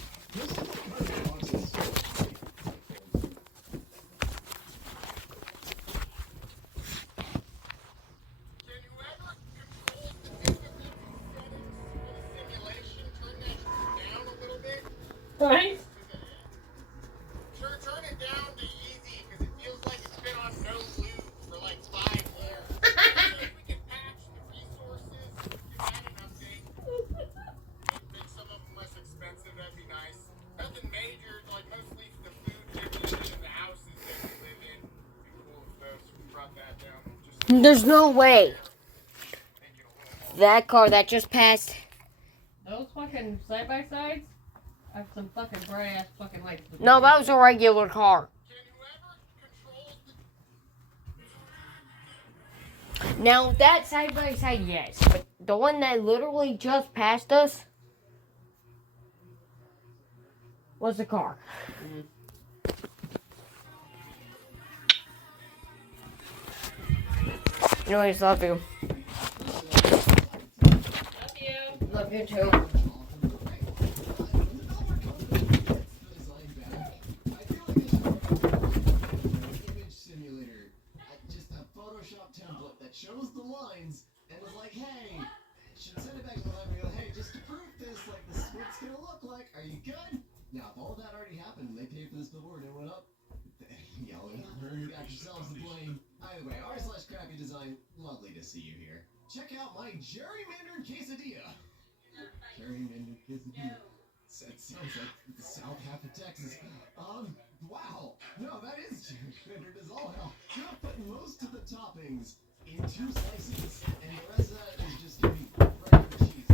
Right? Sure, turn it down to easy because it feels like it's been on no lube for like 5 years. So if we can patch the resources, give that an update. Make some of them less expensive, that'd be nice. Nothing major, like mostly the food dividend in the houses that we live in. Be cool if those brought that down. Just There's no way. make it a little more. That car that just passed. Those fucking side-by-sides have some fucking bright-ass fucking lights. No, that was a regular car. Can whoever controls the Now, that side by side, yes. But the one that literally just passed us was a car. Anyways, love you. Love you. Love you too. Image simulator, just a Photoshop template that shows the lines and was like, hey, should send it back to the library. Hey, just to prove this, like this is what it's gonna look like. Are you good? Now, if all that already happened and they paid for this billboard and it went up, yell it, got yourselves to blame. Either way, r/crappy design, lovely to see you here. Check out my gerrymandered quesadilla. Gerrymandered quesadilla. That sounds like the south half of Texas. Wow. No, that is gerrymandered as all hell. You're putting most of the toppings in 2 slices, and the rest of that is just gonna be regular cheese.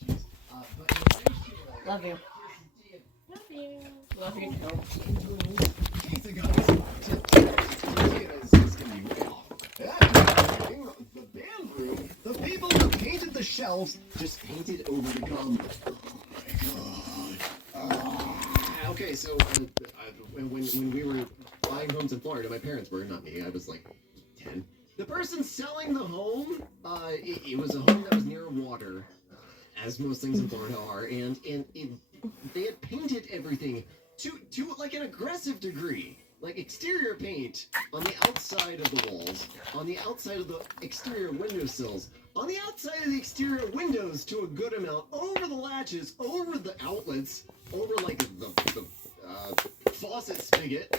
Cheese. But the ratio. Love you. Love you. Love you too. Pizza guys. Potatoes is gonna be way off. After the band room, the people who painted the shelves just painted over the gum. Okay, so when we were buying homes in Florida, my parents were, not me, I was like 10. The person selling the home, it was a home that was near water, as most things in Florida are, and they had painted everything to like an aggressive degree. Like exterior paint on the outside of the walls, on the outside of the exterior windowsills, on the outside of the exterior windows to a good amount, over the latches, over the outlets, over like the faucet spigot.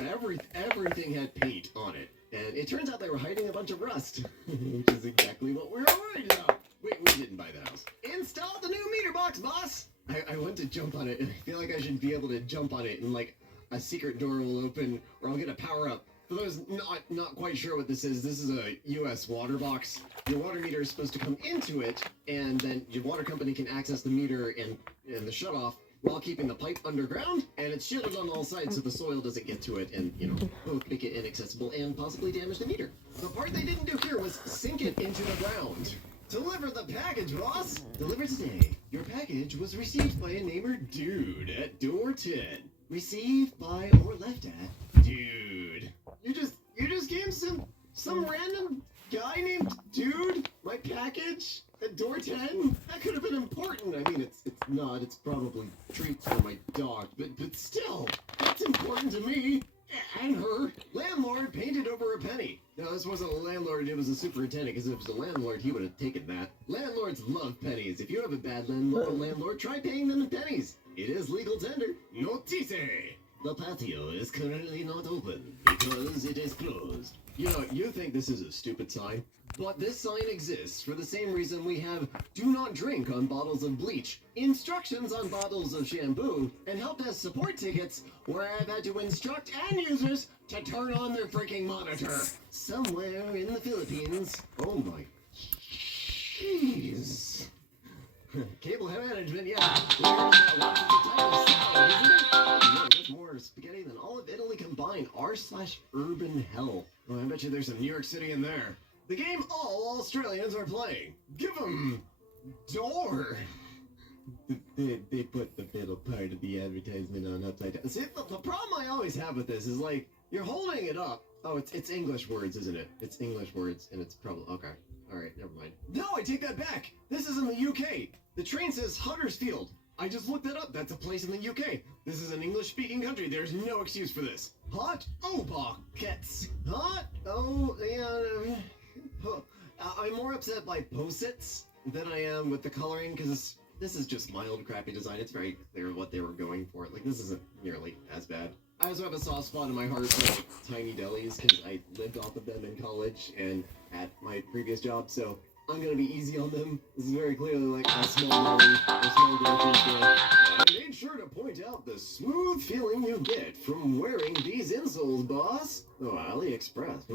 Everything had paint on it. And it turns out they were hiding a bunch of rust, which is exactly what we were worried about. We didn't buy the house. Install the new meter box, boss! I went to jump on it, and I feel like I should be able to jump on it and like a secret door will open, or I'll get a power up. For those not quite sure what this is a U.S. water box. Your water meter is supposed to come into it, and then your water company can access the meter and the shutoff while keeping the pipe underground, and it's shielded on all sides so the soil doesn't get to it and, both make it inaccessible and possibly damage the meter. The part they didn't do here was sink it into the ground. Deliver the package, boss! Deliver today. Your package was received by a namer Dude at door 10. Received by or left at Dude. You just gave some random guy named Dude my package at door 10? That could have been important. I mean, it's not. It's probably treats for my dog, but still, that's important to me. And her. Landlord painted over a penny. No, this wasn't a landlord, it was a superintendent, because if it was a landlord, he would have taken that. Landlords love pennies. If you have a bad landlord, try paying them in pennies. It is legal tender. Notice! The patio is currently not open because it is closed. You think this is a stupid sign? But this sign exists for the same reason we have do not drink on bottles of bleach, instructions on bottles of shampoo, and help desk support tickets where I've had to instruct end users to turn on their freaking monitor. Somewhere in the Philippines. Oh my. Jeez. Cable management, yeah. There's more spaghetti than all of Italy combined. R/urban hell. Oh, I bet you there's some New York City in there. The game all Australians are playing. Give them door. They put the middle part of the advertisement on upside down. See, the problem I always have with this is like, you're holding it up. Oh, it's English words, isn't it? It's English words, and it's probably, okay. Alright, never mind. No, I take that back. This is in the UK. The train says Huddersfield. I just looked it up. That's a place in the UK. This is an English-speaking country. There's no excuse for this. Hot pockets. Hot, yeah. I'm more upset by post-its than I am with the coloring, because this is just mild crappy design. It's very clear what they were going for. Like, this isn't nearly as bad. I also have a soft spot in my heart for like tiny delis because I lived off of them in college and at my previous job, so I'm gonna be easy on them. This is very clearly like a small deli, a small grocery store. I made sure to point out the smooth feeling you get from wearing these insoles, boss. Oh, AliExpress.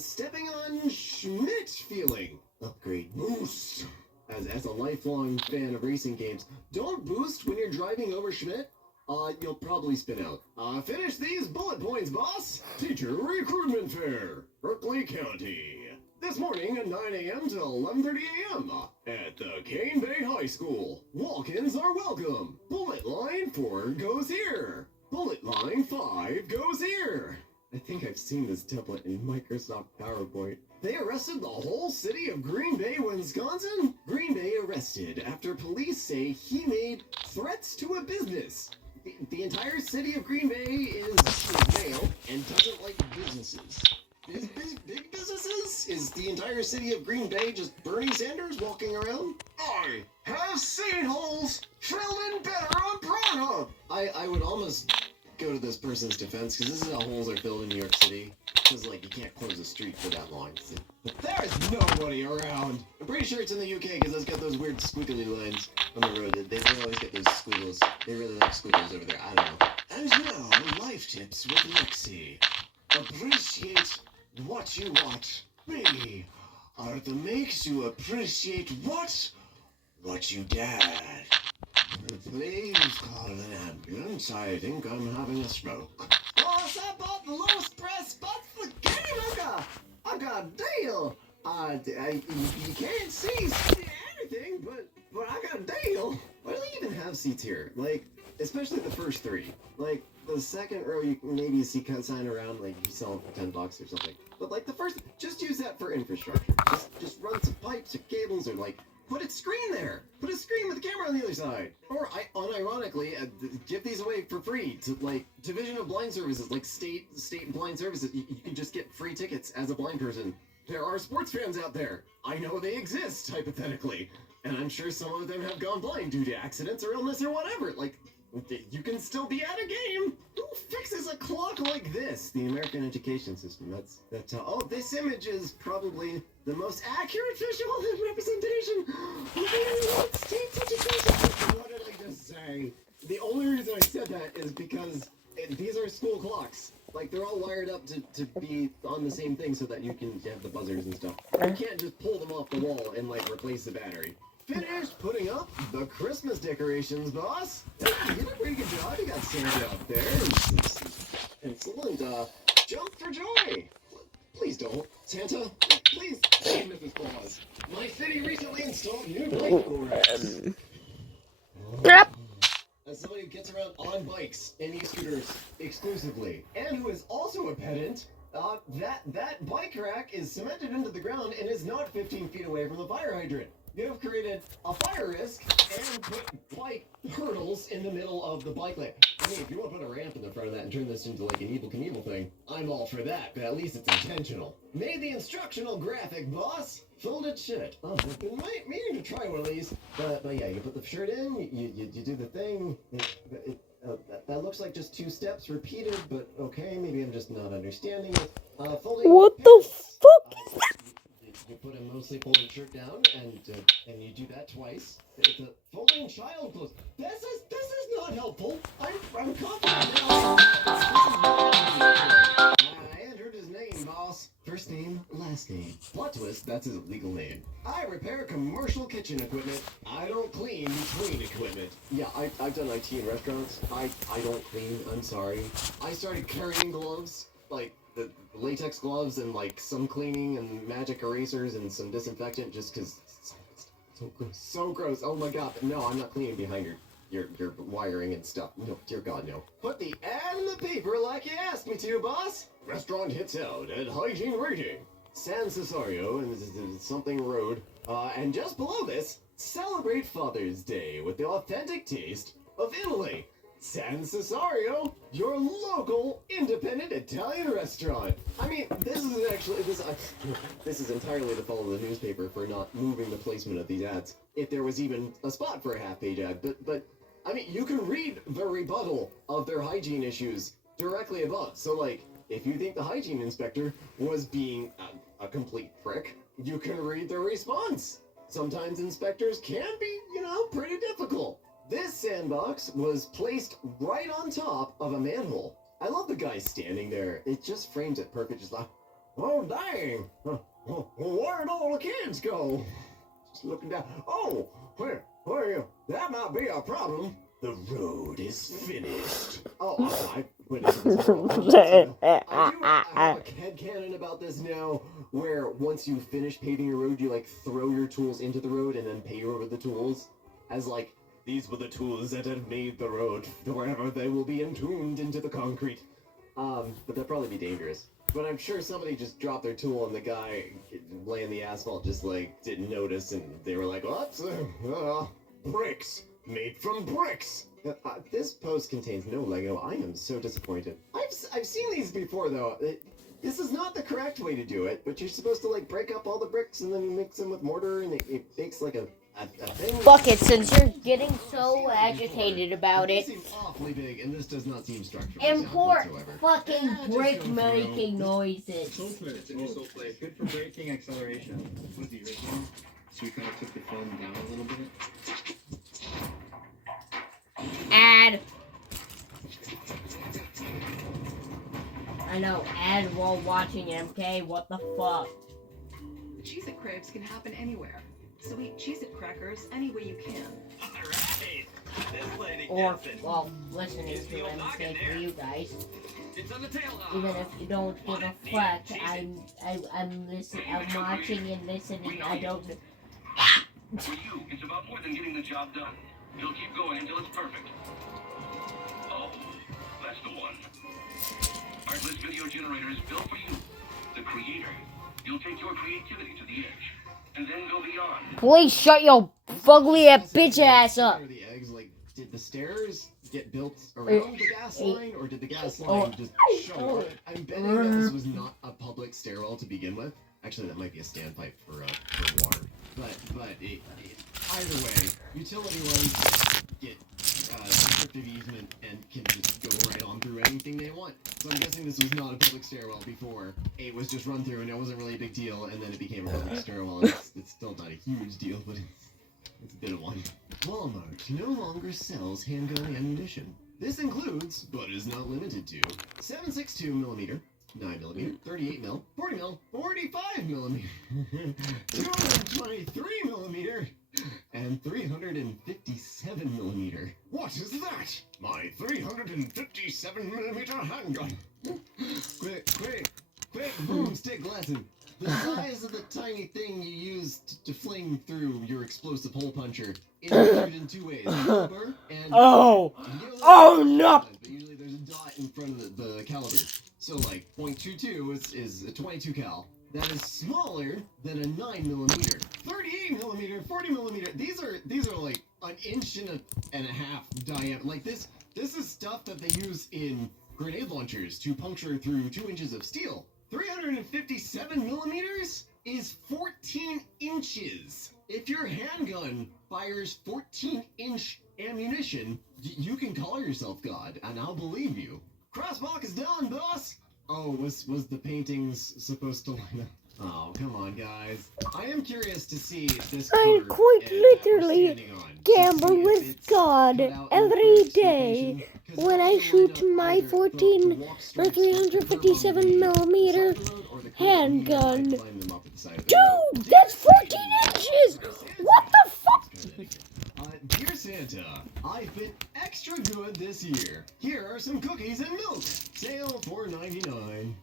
Stepping on Schmidt feeling. Upgrade boost. As a lifelong fan of racing games, don't boost when you're driving over Schmidt. You'll probably spin out. Finish these bullet points, boss. Teacher recruitment fair, Berkeley County. This morning at 9 a.m. to 11:30 a.m. at the Cane Bay High School. Walk-ins are welcome. Bullet line 4 goes here. Bullet line 5 goes here. I think I've seen this template in Microsoft PowerPoint. They arrested the whole city of Green Bay, Wisconsin? Green Bay arrested after police say he made threats to a business. The entire city of Green Bay is male and doesn't like businesses. Big businesses? Is the entire city of Green Bay just Bernie Sanders walking around? I have seen holes filled in better on Pornhub. I would almost go to this person's defense because this is how holes are filled in New York City. Because, like, you can't close a street for that long. But there's nobody around. I'm pretty sure it's in the UK because it's got those weird squiggly lines on the road. They always get those squiggles. They really like squiggles over there. I don't know. And now, life tips with Lexi. Appreciate what you watch. Me. Art that makes you appreciate what? What you dad. Please call an ambulance. I think I'm having a stroke. Boss, I bought the lowest press spots for the game. I got a deal. You can't see anything, but I got a deal. Why do they even have seats here? Like, especially the first three. Like, the second row, you maybe see cut sign around, like, you sell them for $10 or something. But, like, the first, just use that for infrastructure. Just run some pipes or cables or, like, put a screen there. Put a screen with a camera on the other side. Or, unironically, give these away for free to, like, Division of Blind Services, like state blind services. You can just get free tickets as a blind person. There are sports fans out there. I know they exist, hypothetically. And I'm sure some of them have gone blind due to accidents or illness or whatever. Like, you can still be at a game. Who fixes a clock like this? The American education system. That's how. Oh, this image is probably the most accurate visual representation of the United States education system. What did I just say? The only reason I said that is because these are school clocks. Like, they're all wired up to be on the same thing so that you can have the buzzers and stuff. You can't just pull them off the wall and, like, replace the battery. Finished putting up the Christmas decorations, boss. Hey, you did a pretty good job. You got Santa up there. Excellent. Jump for joy. Please don't. Santa, please. Hey, Mrs. Claus. My city recently installed new bicycle racks. Yep. As somebody who gets around on bikes and e-scooters exclusively, and who is also a pedant, that bike rack is cemented into the ground and is not 15 feet away from the fire hydrant. You have created a fire risk and put bike hurdles in the middle of the bike lane. I mean, if you want to put a ramp in the front of that and turn this into like an Evel Knievel thing, I'm all for that, but at least it's intentional. Made the instructional graphic, boss. Folded shirt. Oh, I've been meaning to try one of these. But yeah, you put the shirt in, you do the thing. That looks like just 2 steps repeated, but okay, maybe I'm just not understanding it. Folding What pants. the fuck is that? You put a mostly folded shirt down, and you do that twice. The folding child clothes. This is not helpful. I'm confident now. I entered his name, boss. First name, last name. Plot twist, that's his legal name. I repair commercial kitchen equipment. I don't clean equipment. Yeah, I've done IT in restaurants. I don't clean, I'm sorry. I started carrying gloves, like the latex gloves and like some cleaning and magic erasers and some disinfectant just because so gross. Oh my god. No, I'm not cleaning behind your wiring and stuff. No, dear god, no. Put the ad in the paper like you asked me to, boss. Restaurant hits out at hygiene rating. San Cesario and something road. And just below this, celebrate Father's Day with the authentic taste of Italy. San Cesario, your local independent Italian restaurant. I mean, this is entirely the fault of the newspaper for not moving the placement of these ads. If there was even a spot for a half-page ad, but I mean, you can read the rebuttal of their hygiene issues directly above. So, like, if you think the hygiene inspector was being a complete prick, you can read their response. Sometimes inspectors can be, pretty difficult. This sandbox was placed right on top of a manhole. I love the guy standing there. It just frames it perfect. Just like, oh, dang. Where'd all the kids go? Just looking down. Oh, where are you? That might be a problem. The road is finished. Oh, I went into this whole I have a headcanon about this now, where once you finish paving your road, you, like, throw your tools into the road and then pave over the tools. As, like, these were the tools that had made the road, wherever they will be entombed into the concrete. But that'd probably be dangerous. But I'm sure somebody just dropped their tool and the guy laying the asphalt just, like, didn't notice, and they were like, what? Bricks. Made from bricks! This post contains no Lego. I am so disappointed. I've seen these before, though. This is not the correct way to do it, but you're supposed to, like, break up all the bricks and then you mix them with mortar, and it makes, like, a thing. Fuck it, since you're getting so agitated about it. This seems awfully big, and this does not seem structural. Import fucking brick making noises. Good for braking, acceleration. Was the original? So you kind of took the film down a little bit. Ad. I know, ad while watching MK, what the fuck? Cheez-It crepes can happen anywhere. So eat Cheez-It crackers any way you can. Alright. This lady Or, gets it. well, listening to MK for you guys. It's on the tail. Even if you don't give a fuck, I'm listening, I'm watching and listening, I don't... For you, it's about more than getting the job done. You'll keep going until it's perfect. Oh, that's the one. Artless video generator is built for you, the creator. You'll take your creativity to the edge, and then go beyond. Please shut your fugly bitch ass up. The eggs, like, did the stairs get built around the gas line, or did the gas line just show up? I'm betting that this was not a public stairwell to begin with. Actually, that might be a standpipe for water. But either way, utility lines get descriptive easement and can just go right on through anything they want. So I'm guessing this was not a public stairwell before. It was just run through and it wasn't really a big deal, and then it became a public stairwell. And it's still not a huge deal, but it's a bit of one. Walmart no longer sells handgun ammunition. This includes, but is not limited to, 7.62mm, 9mm, 38mm, 40mm, 45mm, 223mm, and 357mm. What is that? My 357mm handgun. Quick, broomstick lesson. The size of the tiny thing you use to fling through your explosive hole puncher is measured in two ways. Caliber and... Oh no! But usually there's a dot in front of the caliber. So, like, .22 is a 22 cal. That is smaller than a 9mm. 38mm, 40mm. These are like an inch and a half diameter. Like, this is stuff that they use in grenade launchers to puncture through 2 inches of steel. 357mm is 14 inches. If your handgun fires 14-inch ammunition, you can call yourself God, and I'll believe you. Crosswalk is done, boss! Oh, was the paintings supposed to line up? Oh, come on, guys. I am curious to see this I quite literally gamble with God every day when I shoot my 357mm handgun. Dude, that's 14 inches! What the fuck? Dear Santa, I've been extra good this year. Here are some cookies and milk. Sale $4.99.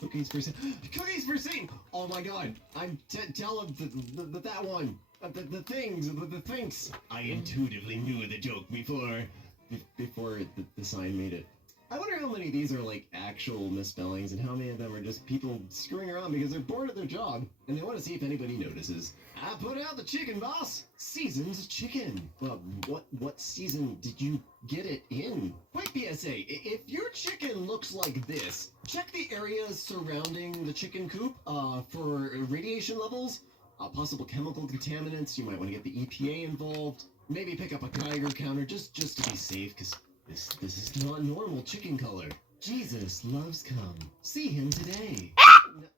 Cookies for Satan. Cookies for Satan! Oh my god. I'm telling that one. The things. I intuitively knew the joke before the sign made it. I wonder how many of these are like actual misspellings and how many of them are just people screwing around because they're bored of their job and they want to see if anybody notices. I put out the chicken, boss. Seasoned chicken. What season did you get it in? Quick PSA, if your chicken looks like this, check the areas surrounding the chicken coop for radiation levels, possible chemical contaminants. You might want to get the EPA involved. Maybe pick up a Geiger counter just to be safe, because this is not normal chicken color. Jesus loves cum. See him today.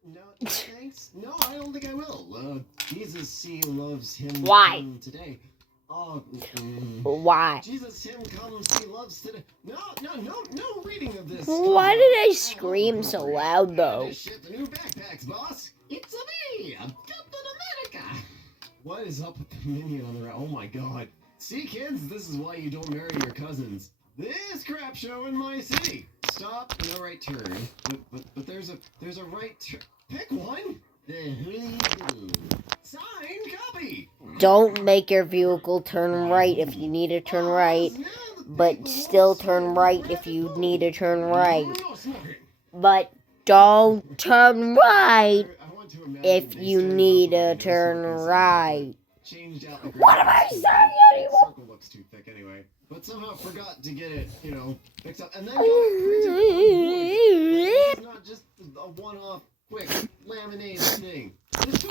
No, thanks. No, I don't think I will. Jesus loves him. Why? Today. Why? Jesus him comes he loves today. No reading of this. Why did I scream so loud though? Ship the new backpacks, boss. It's me, Captain America. What is up with the minion on the right? Oh my god. See, kids, this is why you don't marry your cousins. This crap show in my city. Stop, no right turn. But there's a right turn. Pick one. Signed copy. Don't make your vehicle turn right if you need to turn right, but still turn right if you need to turn right. But don't turn right if you need to turn right. What am I saying anymore? Circle looks too thick anyway. But somehow forgot to get it, fixed up. And then got it printed on wood. It's not just a one-off, quick, laminated thing. This just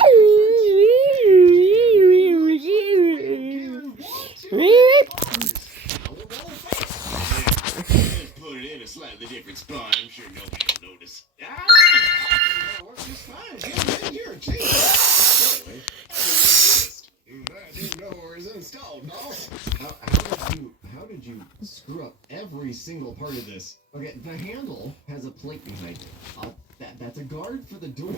put it in a slightly different spot. I'm sure nobody will notice. That works just fine. Here, change it. Anyway, I didn't know it was installed, boss. How did you screw up every single part of this? Okay, the handle has a plate behind it. That's a guard for the door.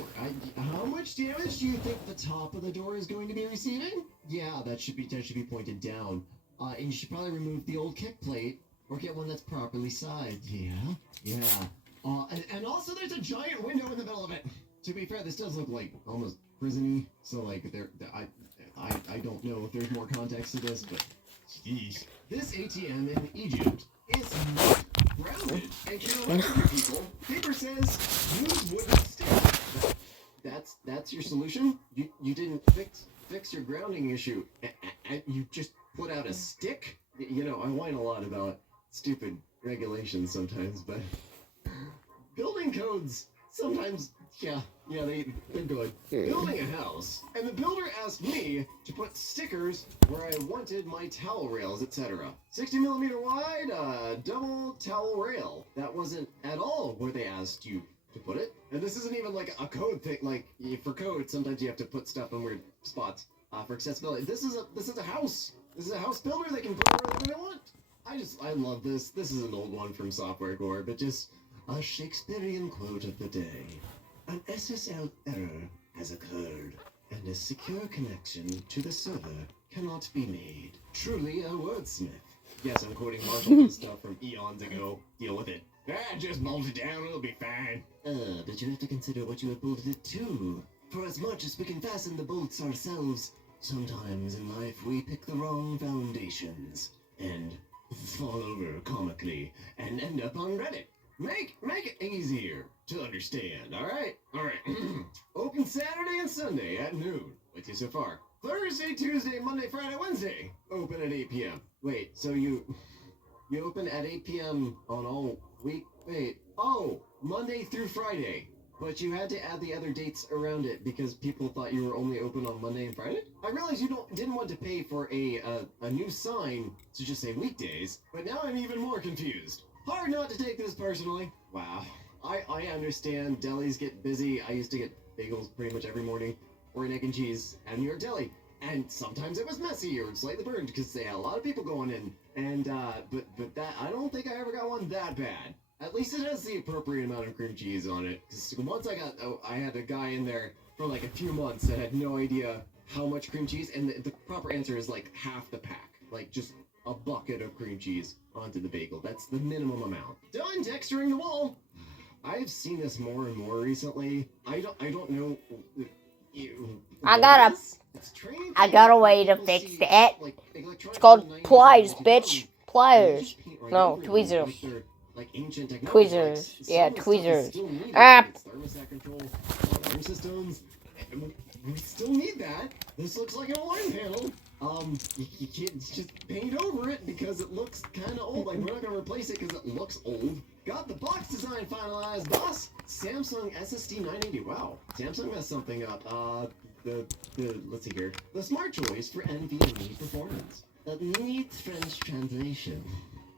How much damage do you think the top of the door is going to be receiving? Yeah, that should be pointed down. And you should probably remove the old kick plate or get one that's properly sized. Yeah. And also there's a giant window in the middle of it. To be fair, this does look like almost prison-y. So like I don't know if there's more context to this, but jeez. This ATM in Egypt is not grounded and can electrocute people. Paper says use wooden sticks. That's your solution? You didn't fix your grounding issue. You just put out a stick? I whine a lot about stupid regulations sometimes, but building codes sometimes, yeah, they're good. Building a house, and the builder asked me to put stickers where I wanted my towel rails, etc. 60mm wide, double towel rail. That wasn't at all where they asked you to put it. And this isn't even like a code thing. Like for code, sometimes you have to put stuff in weird spots for accessibility. This is a house. This is a house builder. They can put it wherever they want. I love this. This is an old one from Software Core, but just a Shakespearean quote of the day. An SSL error has occurred, and a secure connection to the server cannot be made. Truly a wordsmith. Yes, I'm quoting Marshall stuff from eons ago. Deal with it. Just bolt it down, it'll be fine. But you have to consider what you have bolted it to. For as much as we can fasten the bolts ourselves, sometimes in life we pick the wrong foundations, and fall over comically, and end up on Reddit. Make it easier to understand, alright? Alright. Open Saturday and Sunday at noon. With you so far. Thursday, Tuesday, Monday, Friday, Wednesday. Open at 8 p.m. Wait, so you open at 8 p.m. on all week? Wait. Oh, Monday through Friday. But you had to add the other dates around it because people thought you were only open on Monday and Friday? I realized you didn't want to pay for a new sign to just say weekdays, but now I'm even more confused. Hard not to take this personally. Wow. I understand delis get busy. I used to get bagels pretty much every morning, or an egg and cheese at New York Deli. And sometimes it was messy or slightly burned because they had a lot of people going in. And, but that, I don't think I ever got one that bad. At least it has the appropriate amount of cream cheese on it. Because once I had a guy in there for like a few months that had no idea how much cream cheese, and the proper answer is like half the pack. Like just a bucket of cream cheese onto the bagel. That's the minimum amount. Done texturing the wall. I've seen this more and more recently. I don't know. I got a way to fix it. It's called pliers, bitch. Pliers. No, tweezers. like ancient technology. Tweezers. Like, Yeah, some of the stuff is tweezers. still needed, Ah. like its thermostat control, alarm systems. And we still need that. This looks like an alarm panel. You can't just paint over it because it looks kind of old. Like, we're not gonna replace it because it looks old. Got the box design finalized, boss. Samsung SSD 980. Wow, Samsung messed something up. Let's see here. The smart choice for NVMe performance. That needs French translation.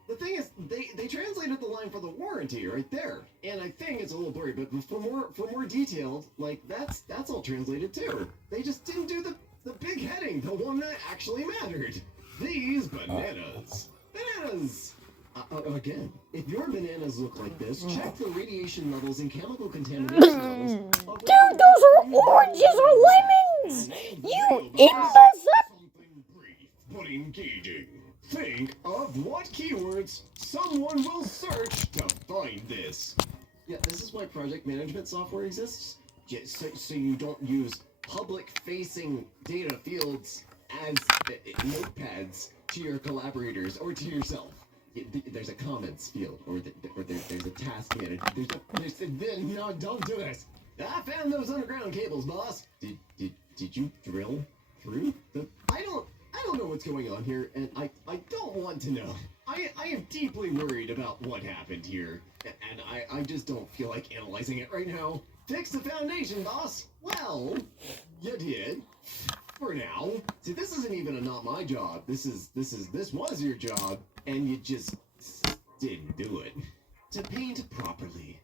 The thing is, they translated the line for the warranty right there, and I think it's a little blurry. But for more detailed, like that's all translated too. They just didn't do the big heading, the one that actually mattered. These bananas. Bananas! Again, if your bananas look like this, check the radiation levels and chemical contamination levels. Dude, those are oranges or lemons! You imbecile! Something brief but engaging. Think of what keywords someone will search to find this. Yeah, this is why project management software exists. So you don't use public-facing data fields as notepads to your collaborators or to yourself. There's a comments field, or there's a task manager. No, don't do this. I found those underground cables, boss. Did you drill through the? I don't know what's going on here, and I don't want to know. I am deeply worried about what happened here, and I just don't feel like analyzing it right now. Fix the foundation, boss. Well, you did. For now. See, this isn't even a not my job. This was your job, and you just didn't do it. To paint properly.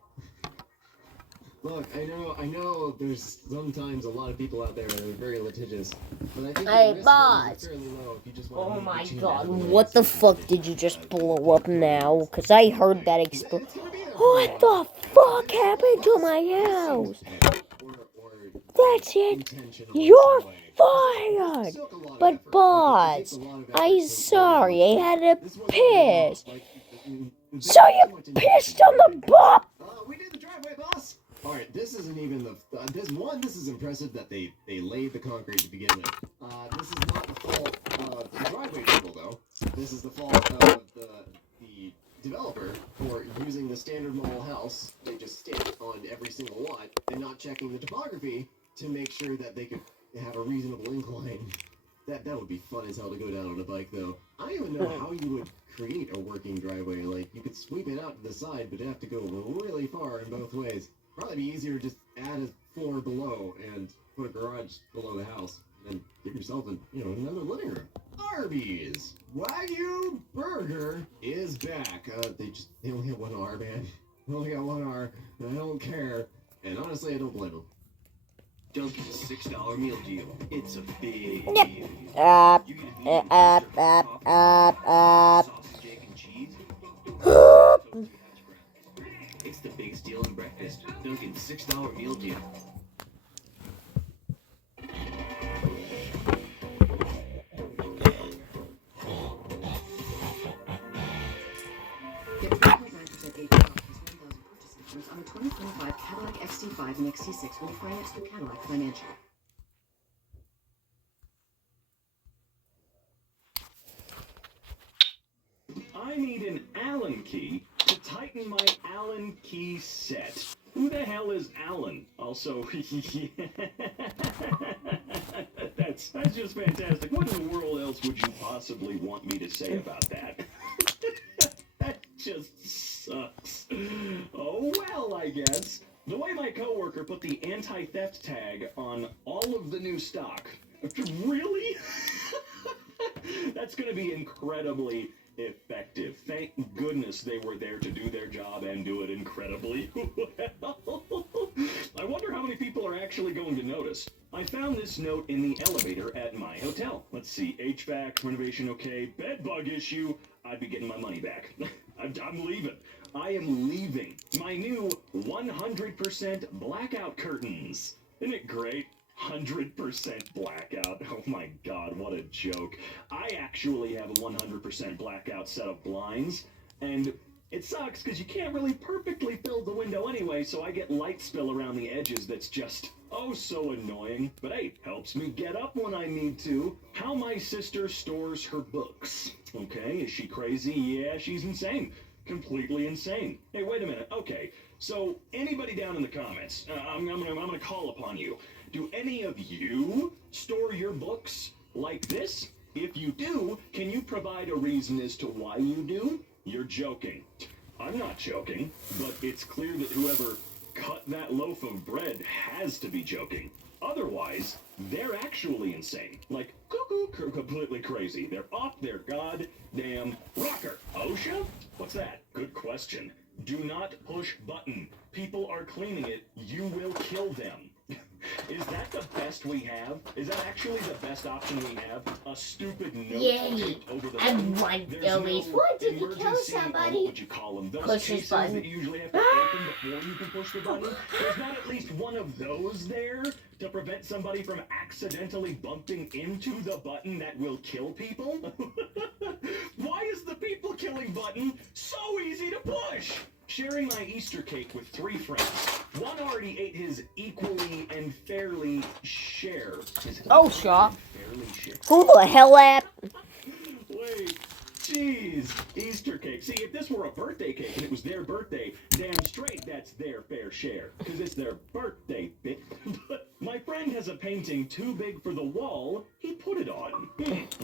Look, I know there's sometimes a lot of people out there that are very litigious, but I think the risk levels are fairly low if you just want to Oh my change god, everything. what the fuck did you just blow up now? Cause I heard that explode. What the fuck happened to my house? That's it. You're fired. But boss, I'm sorry. I had to piss. So you pissed on the butt. We did the driveway, boss. All right, this isn't even the this is impressive that they laid the concrete to begin with. This is not the fault of the driveway people though. This is the fault of the developer for using the standard model house. They just stamp on every single lot and not checking the topography to make sure that they could have a reasonable incline. That would be fun as hell to go down on a bike though. I don't even know how you would create a working driveway. Like, you could sweep it out to the side, but it'd have to go really far in both ways. Probably be easier to just add a floor below and put a garage below the house and give yourself another living room. Arby's Wagyu Burger is back. They only have one R, man. They only got one R, and I don't care. And honestly, I don't blame them. Dunkin's $6 meal deal. It's a big Yep. deal. You get a medium sausage, egg, and cheese. It's the biggest deal in breakfast. Dunkin's $6 meal deal. Get 3.9% APR plus 1,000 purchase insurance on the 2025 Cadillac XT5 and XT6 when you finance through Cadillac Financial. I need an Allen key to tighten my Allen key set. Who the hell is Allen? Also, that's just fantastic. What in the world else would you possibly want me to say about that? That just sucks. Oh well, I guess. The way my coworker put the anti-theft tag on all of the new stock. Really? That's gonna be incredibly effective. Thank goodness they were there to do their job and do it incredibly well. I wonder how many people are actually going to notice. I found this note in the elevator at my hotel. Let's see, HVAC, renovation okay, bed bug issue, I'd be getting my money back. I'm leaving. I am leaving. My new 100% blackout curtains. Isn't it great? 100% blackout. Oh my god, what a joke. I actually have a 100% blackout set of blinds, and it sucks because you can't really perfectly fill the window anyway, so I get light spill around the edges that's just, oh, so annoying. But hey, helps me get up when I need to. How my sister stores her books. Okay, is she crazy? Yeah, she's insane. completely insane. Hey, wait a minute. Okay, so anybody down in the comments, I'm gonna call upon you. Do any of you store your books like this? If you do, can you provide a reason as to why you do? You're joking. I'm not joking, but it's clear that whoever cut that loaf of bread has to be joking. Otherwise, they're actually insane. Like, cuckoo, completely crazy. They're off their goddamn rocker. OSHA? What's that? Good question. Do not push button. People are cleaning it. You will kill them. Is that the best we have? Is that actually the best option we have? A stupid note taped over the button? There's no What did you kill emergency, somebody? what would you call them? Those Push his cases button. that you usually have to open before you can push the button. There's not at least one of those there to prevent somebody from accidentally bumping into the button that will kill people? Why is the people killing button so easy to push? Sharing my Easter cake with 3 friends. One already ate his equally and fairly share. Oh, Shaw. Fairly share. Who the hell at? Wait, jeez, Easter cake. See, if this were a birthday cake and it was their birthday, damn straight that's their fair share, because it's their birthday, bitch. But my friend has a painting too big for the wall. He put it on.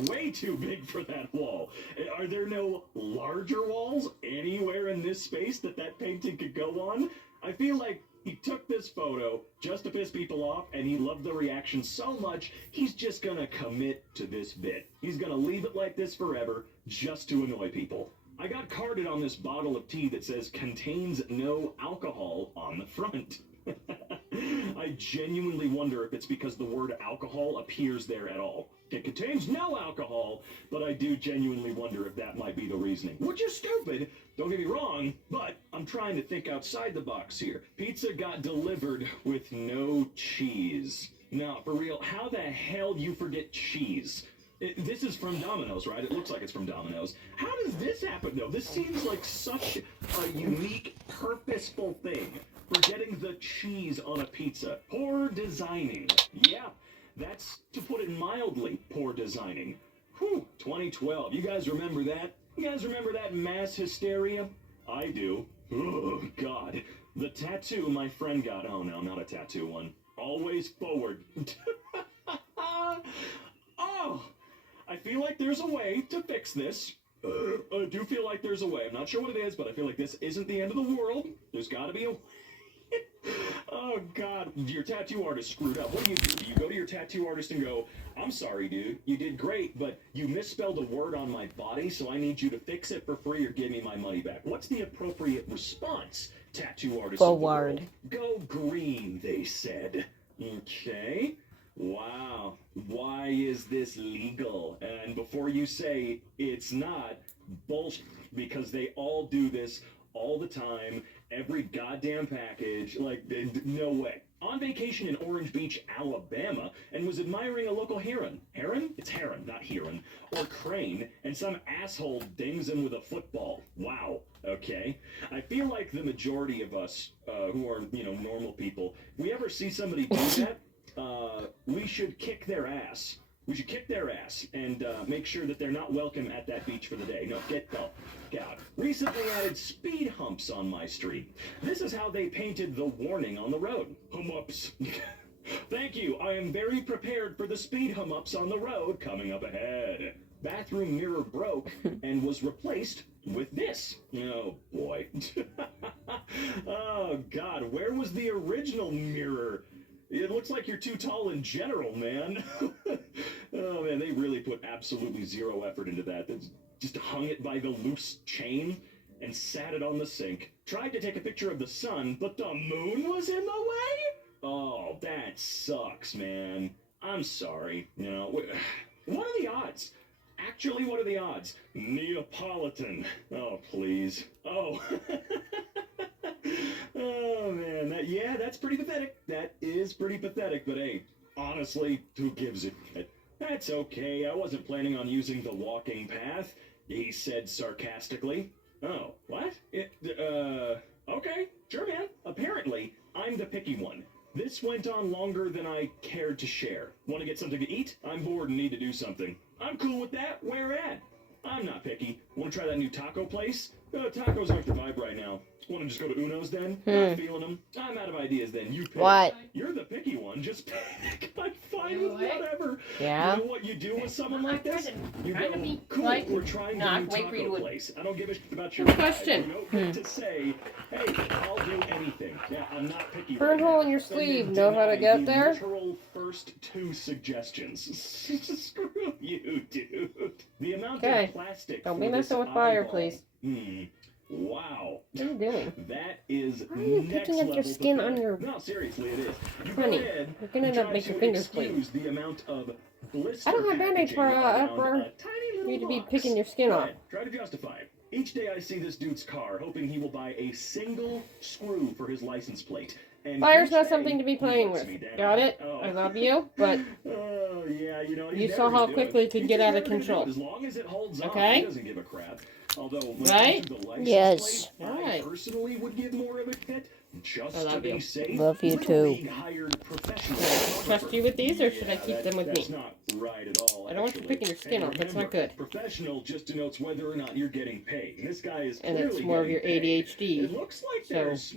Way too big for that wall. Are there no larger walls anywhere in this space that painting could go on? I feel like he took this photo just to piss people off, and he loved the reaction so much, he's just gonna commit to this bit. He's gonna leave it like this forever, just to annoy people. I got carded on this bottle of tea that says contains no alcohol on the front. I genuinely wonder if it's because the word alcohol appears there at all. It contains no alcohol, but I do genuinely wonder if that might be the reasoning. Which is stupid, don't get me wrong, but I'm trying to think outside the box here. Pizza got delivered with no cheese. Now, for real, how the hell do you forget cheese? This is from Domino's, right? It looks like it's from Domino's. How does this happen, though? This seems like such a unique, purposeful thing. Forgetting the cheese on a pizza. Poor designing. Yeah, that's, to put it mildly, poor designing. Whew, 2012. You guys remember that? You guys remember that mass hysteria? I do. Oh, God. The tattoo my friend got. Oh, no, not a tattoo one. Always forward. Oh, I feel like there's a way to fix this. I do feel like there's a way. I'm not sure what it is, but I feel like this isn't the end of the world. There's got to be a way. Oh, God. Your tattoo artist screwed up. What do? Do you go to your tattoo artist and go, I'm sorry, dude. You did great, but you misspelled a word on my body, so I need you to fix it for free or give me my money back. What's the appropriate response, tattoo artist of the world? Go green, they said. Okay. Wow. Why is this legal? And before you say it's not, bullshit, because they all do this all the time, every goddamn package, like, no way. On vacation in Orange Beach, Alabama, and was admiring a local heron. Heron? It's heron, not heron. Or crane, and some asshole dings him with a football. Wow. Okay. I feel like the majority of us, who are, normal people, if we ever see somebody do that, we should kick their ass. We should kick their ass and make sure that they're not welcome at that beach for the day. No, get out. Recently added speed humps on my street. This is how they painted the warning on the road. Hum-ups. Thank you. I am very prepared for the speed hum-ups on the road coming up ahead. Bathroom mirror broke and was replaced with this. Oh, boy. Oh, God. Where was the original mirror? It looks like you're too tall in general, man. Oh, man, they really put absolutely zero effort into that. They just hung it by the loose chain and sat it on the sink. Tried to take a picture of the sun, but the moon was in the way? Oh, that sucks, man. I'm sorry. What are the odds? Actually, what are the odds? Neapolitan. Oh, please. Oh. Oh, man. That's pretty pathetic. That is pretty pathetic, but hey, honestly, who gives a shit? That's okay. I wasn't planning on using the walking path, he said sarcastically. Oh, what? Okay, sure, man. Apparently, I'm the picky one. This went on longer than I cared to share. Want to get something to eat? I'm bored and need to do something. I'm cool with that. Where at? I'm not picky. Want to try that new taco place? Tacos aren't the vibe right now. Want to just go to Uno's then? Not feeling them. I'm out of ideas then. You pick. What? You're the picky one. Just pick. I'm fine with whatever. Yeah? You know what you do with someone like this? You trying to go, be cool, like, we're trying not to do wait for you taco to- place. I don't give a shit about your Good vibe. question. You don't get to say, hey, I'll do anything. Yeah, I'm not picky. Burn right hole now. in your And then sleeve. Know how to deny get the there? literal first 2 suggestions. Screw you, dude. The amount Okay. of plastic. Don't be for messing this with fire, eyeball. please. Wow. What are you doing? That is Why are you next picking up your level skin pathetic. on your- No, seriously, it is. You Honey, go ahead you're gonna end and up try making to fingers bleed. excuse the amount of blister I don't have Band-Aids for, packaging for around a tiny little you to be box. picking your skin Go off. ahead, try to justify it. Each day I see this dude's car, hoping he will buy a single screw for his license plate. And Fire's each not day, something to be he playing lets with. me down. Got it? Oh. I love you, but Oh, yeah, you know, he's you never saw gonna how do quickly it could He's get just out of never gonna do control. it. As long as it holds on, Okay? he doesn't give a crap. Although, when Right? it comes to the license Yes. plate, I Right. personally would give more of a hit. Just I love to be you. safe. Love you Little too. League hired professional Trust you with these, or should I keep them with me? That's not right at all. I don't want you actually. picking your skin And off. That's not remember, good. Professional just denotes whether or not you're getting paid. And this guy is And clearly it's more of getting your paid. ADHD. It looks like so- there's,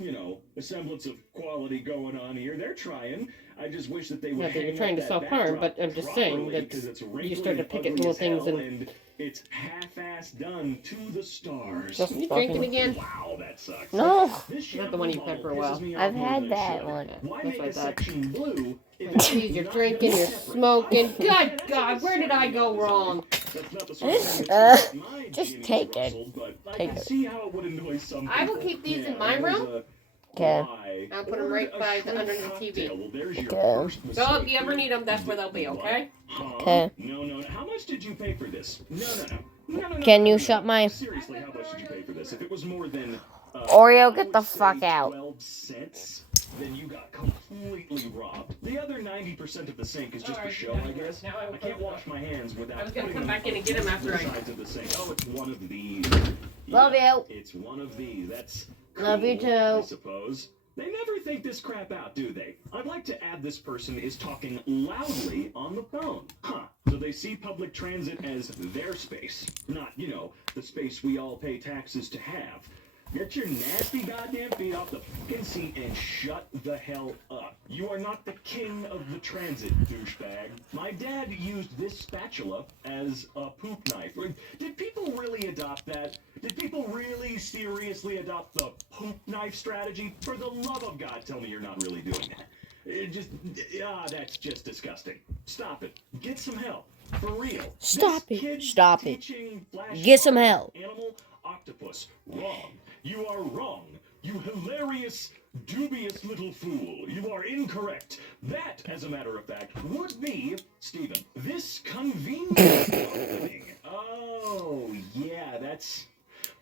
a semblance of quality going on here. They're trying. I just wish that they would Not that you're hang trying up to that self-harm, backdrop but I'm just saying properly, that 'cause it's you wrinkly start to and pick at ugly little as things hell, and- it's half-assed done to the stars. Just You fucking... drinking again? Wow, that sucks. No. This Not the one you've had for a while. pisses me off I've more had than it that should. one. Why That's make what I a thought. section blue if Jeez, it's you're not drinking, you're separate? smoking. Oh, Good that's God, where did I go decided. wrong? That's not the sort of thing Uh, that's my just Jimmy's take it. Russell, but I Take can it. see how it would annoy some I will people. keep these in Yeah, my there's room. a Okay. why. I'll put 'em Ordered right a by the- shrimp under the cocktail. TV. Well, there's your Okay. first So if mistake you ever here. need them, that's where they'll be, okay? Huh? Okay. No. How much did you pay for this? No. Can you shut my... Seriously, how much did you pay for this? If it was more than Oreo, I get would the say fuck out. 12 cents, then you got completely robbed. The other 90% of the sink is just Alright, a show, yeah, I guess. now I will I can't close wash my hands without I was gonna putting come them back in and get 'em on after the I- sides of the sink. Oh, it's one of these. Love Yeah, you. It's one of these. That's Love you cool, I too. suppose. They never think this crap out, do they? I'd like to add this person is talking loudly on the phone. Huh. So they see public transit as their space, not, the space we all pay taxes to have. Get your nasty goddamn feet off the fucking seat and shut the hell up. You are not the king of the transit, douchebag. My dad used this spatula as a poop knife. Did people really adopt that? Did people really seriously adopt the poop knife strategy? For the love of God, tell me you're not really doing that. That's just disgusting. Stop it. Get some help. For real. Stop This it. kid Stop it. teaching Flash Get some help. Animal octopus. Wrong. You are wrong. You hilarious, dubious little fool. You are incorrect. That, as a matter of fact, would be, Stephen, this convenience opening. Oh, yeah, that's...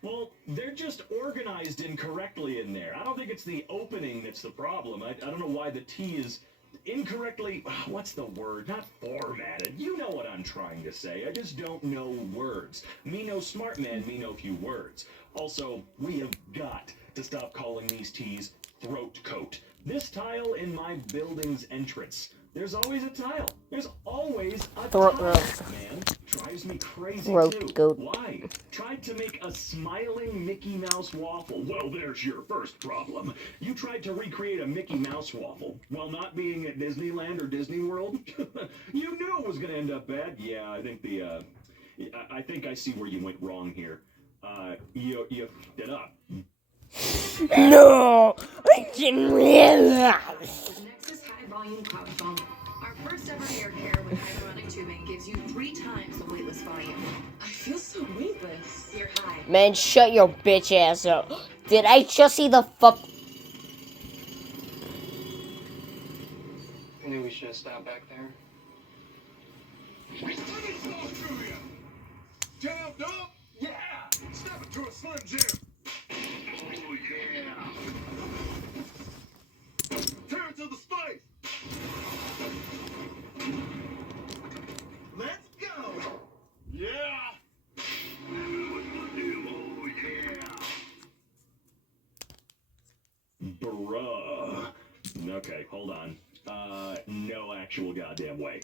Well, they're just organized incorrectly in there. I don't think it's the opening that's the problem. I don't know why the T is incorrectly... What's the word? Not formatted. You know what I'm trying to say. I just don't know words. Me no smart man, me no few words. Also, we have got to stop calling these T's throat coat. This tile in my building's entrance. There's always a tile. There's always a Throat tile. coat. Man, drives me crazy Throat too. coat. Why? Tried to make a smiling Mickey Mouse waffle. Well, there's your first problem. You tried to recreate a Mickey Mouse waffle while not being at Disneyland or Disney World. You knew it was going to end up bad. Yeah, I think I think I see where you went wrong here. You fucked it up. No, I didn't realize. Nexus High Volume Cloud Foam. Our first ever hair care with hyaluronic tubing gives you 3 times the weightless volume. I feel so weightless. You're high. Man, shut your bitch ass up. Did I just see the fuck? I knew we should have stopped back there. Let me talk to you. Jammed up? Yeah. Step into a Slim Jim. Oh, yeah. Turn to the space. Let's go. Yeah. Oh, yeah. Bruh. Okay, hold on. No actual goddamn way.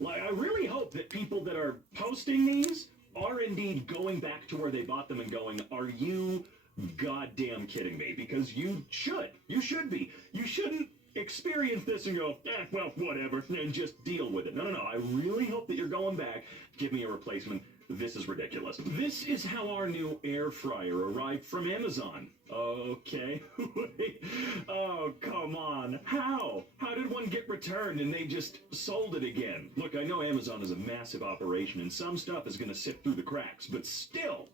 Like, I really hope that people that are posting these are indeed going back to where they bought them and going, are you goddamn kidding me? Because you should. You should be. You shouldn't experience this and go, well, whatever, and just deal with it. No. I really hope that you're going back. Give me a replacement. This is ridiculous. This is how our new air fryer arrived from Amazon. Okay. Oh, come on. How? How did one get returned and they just sold it again? Look, I know Amazon is a massive operation and some stuff is going to sift through the cracks, but still,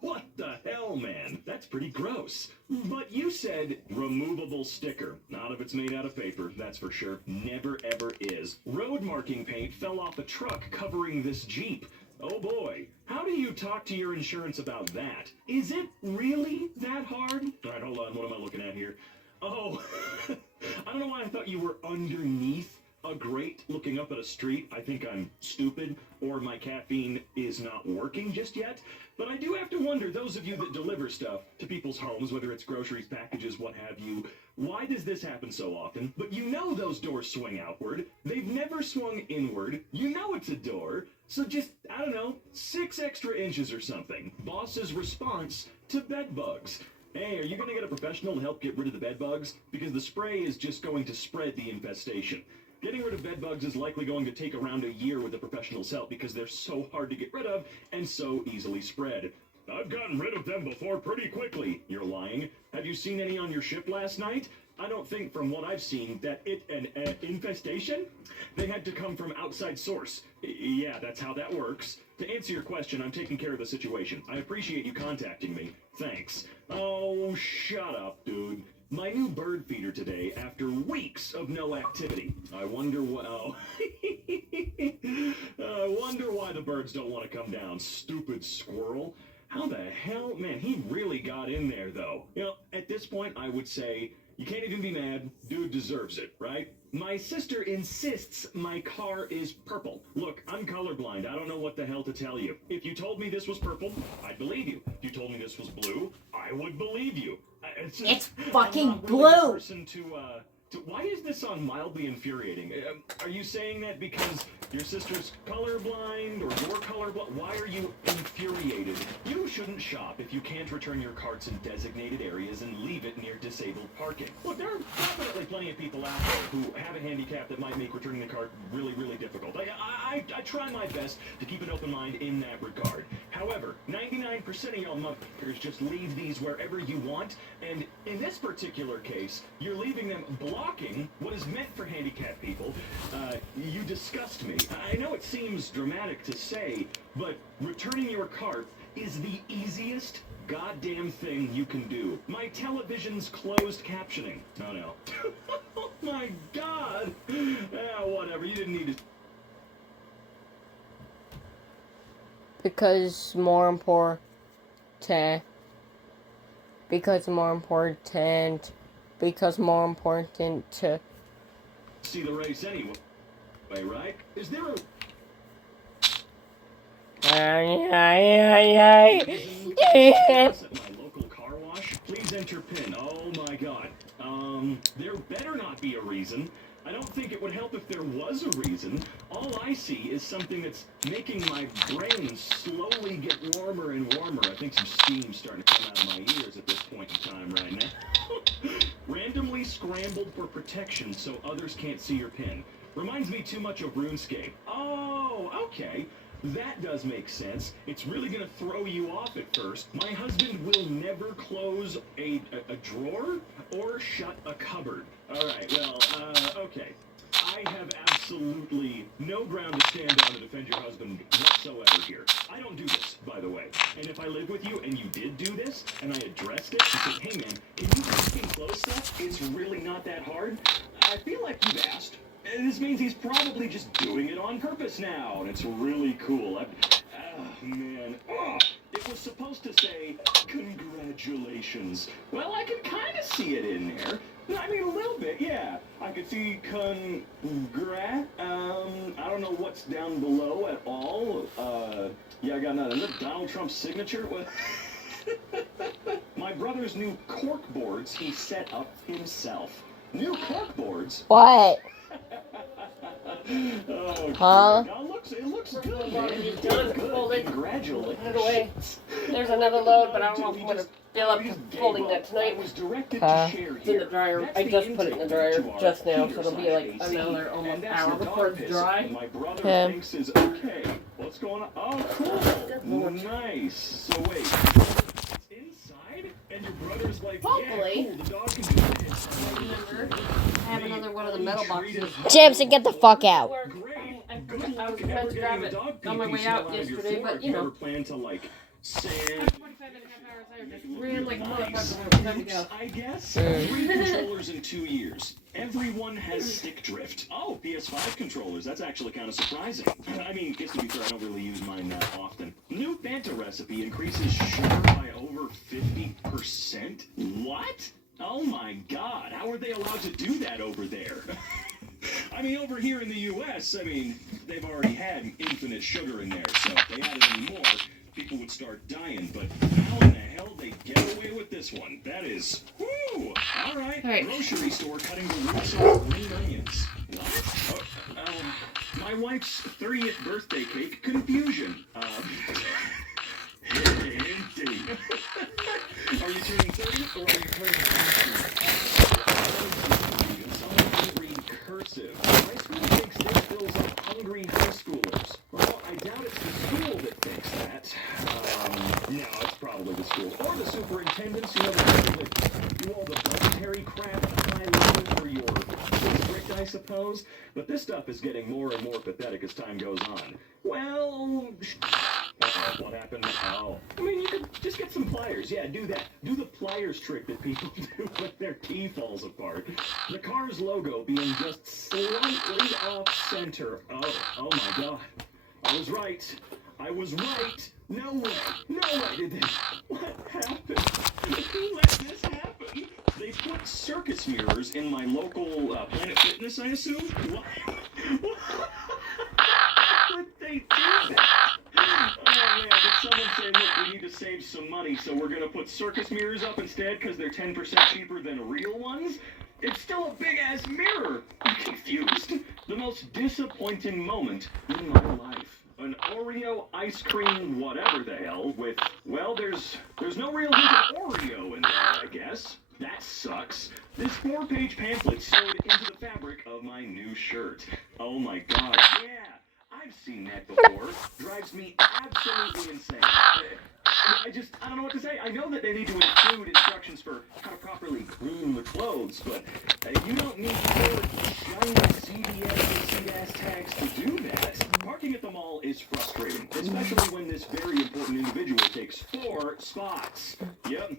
what the hell, man? That's pretty gross. But you said removable sticker. Not if it's made out of paper, that's for sure. Never ever is. Road marking paint fell off a truck covering this Jeep. Oh boy, how do you talk to your insurance about that? Is it really that hard? All right, hold on, what am I looking at here? Oh, I don't know why I thought you were underneath a grate looking up at a street. I think I'm stupid, or my caffeine is not working just yet. But I do have to wonder, those of you that deliver stuff to people's homes, whether it's groceries, packages, what have you, why does this happen so often? But you know those doors swing outward. They've never swung inward. You know it's a door. So just, I don't know, 6 extra inches or something. Boss's response to bed bugs. Hey, are you going to get a professional to help get rid of the bed bugs? Because the spray is just going to spread the infestation. Getting rid of bed bugs is likely going to take around a year with a professional's help because they're so hard to get rid of and so easily spread. I've gotten rid of them before pretty quickly. You're lying. Have you seen any on your ship last night? I don't think from what I've seen that an infestation? They had to come from outside source. Yeah, that's how that works. To answer your question, I'm taking care of the situation. I appreciate you contacting me. Thanks. Oh, shut up, dude. My new bird feeder today after weeks of no activity. I wonder what... Oh. I wonder why the birds don't want to come down. Stupid squirrel. How the hell? Man, he really got in there, though. You know, at this point, I would say... You can't even be mad. Dude deserves it, right? My sister insists my car is purple. Look, I'm colorblind. I don't know what the hell to tell you. If you told me this was purple, I'd believe you. If you told me this was blue, I would believe you. It's fucking I'm not really the blue. person why is this song mildly infuriating? Are you saying that because your sister's colorblind or you're colorblind? Why are you infuriated? You shouldn't shop if you can't return your carts in designated areas and leave it near disabled parking. Look, there are definitely plenty of people out there who have a handicap that might make returning the cart really, really difficult. I try my best to keep an open mind in that regard. However, 99% of y'all motherfuckers just leave these wherever you want, and in this particular case, you're leaving them blocking what is meant for handicapped people. You disgust me. I know it seems dramatic to say, but returning your cart is the easiest goddamn thing you can do. My television's closed captioning. Oh no. Oh my god! Whatever, you didn't need to... Because more important to see the race anyway, right? Is there a... my local car wash? Please enter PIN. Oh my god. There better not be a reason. I don't think it would help if there was a reason. All I see is something that's making my brain slowly get warmer and warmer. I think some steam's starting to come out of my ears at this point in time right now. Randomly scrambled for protection so others can't see your PIN. Reminds me too much of RuneScape. Oh, okay. That does make sense. It's really going to throw you off at first. My husband will never close a drawer or shut a cupboard. All right, well, okay. I have absolutely no ground to stand on to defend your husband whatsoever here. I don't do this, by the way. And if I live with you and you did do this, and I addressed it and said, hey man, can you fucking close stuff? It's really not that hard. I feel like you've asked. And this means he's probably just doing it on purpose now, and it's really cool. Man. Oh, it was supposed to say, congratulations. Well, I can kind of see it in there. I mean, a little bit, yeah. I could see I don't know what's down below at all. Yeah, I got nothing. Is that Donald Trump's signature? What? My brother's new cork boards he set up himself. New cork boards? What? Oh, huh? Now it looks looks good, Well, man. he's done. Good. Folded. Congratulations. Put it away. There's another load, but I don't know if I'm going to fill up folding that tonight. I was directed Huh? to share It's in the here. dryer. That's I the just put it in the intake dryer to our just now, so heater it'll be like slash another AC. almost And that's hour the before dog it's piss. dry. And my brother Yeah. thinks is okay. What's going on? Oh, cool. Lord. Nice. So wait, it's inside, and your brother's like, Hopefully. yeah, cool. The dog can do this. Remember, I have another one of the metal boxes. Jamson, get the fuck out. Great. I Good was luck meant ever to getting grab the it dog pee on my pee way smell out of your yesterday, floor but if you ever know. plan to like sand. 45.5 hours later, just ran like a motherfucker when it was time to go. I guess. 3 controllers in 2 years. Everyone has stick drift. Oh, PS5 controllers. That's actually kind of surprising. I mean, guess to be fair, I don't really use mine that often. New Fanta recipe increases sugar by over 50%. What? Oh my God! How are they allowed to do that over there? I mean, over here in the U.S., I mean, they've already had infinite sugar in there, so if they added any more, people would start dying. But how in the hell they get away with this one? That is, whoo! All right, grocery store cutting the roots off green onions. What? My wife's 30th birthday cake confusion. Indeed. Are you turning 30 or are you turning 50? Someone read cursive. My school thinks this fills up hungry high schoolers. Well, I doubt it's the school that thinks that. No, it's probably the school. Or the superintendents, you know, the people that do all the budgetary crap at the high level for your district, I suppose. But this stuff is getting more and more pathetic as time goes on. Well, what happened? Oh. I mean, you could just get some pliers. Yeah, do that. Do the pliers trick that people do when their key falls apart. The car's logo being just slightly off center. Oh my God. I was right. I was right. No way. No way did this. What happened? Who let this happen? They put circus mirrors in my local Planet Fitness, I assume? What? How would they do that? Oh man, did someone say, look, we need to save some money, so we're gonna put circus mirrors up instead because they're 10% cheaper than real ones? It's still a big-ass mirror. I'm confused. The most disappointing moment in my life. An Oreo ice cream whatever the hell with, well, there's no real hint of Oreo in there, I guess. That sucks. This 4-page pamphlet sewed into the fabric of my new shirt. Oh my God, yeah. I've seen that before. Drives me absolutely insane. I don't know what to say. I know that they need to include instructions for how to properly clean the clothes, but you don't need 4 shiny CVS gas tags to do that. Parking at the mall is frustrating, especially when this very important individual takes 4 spots. Yep.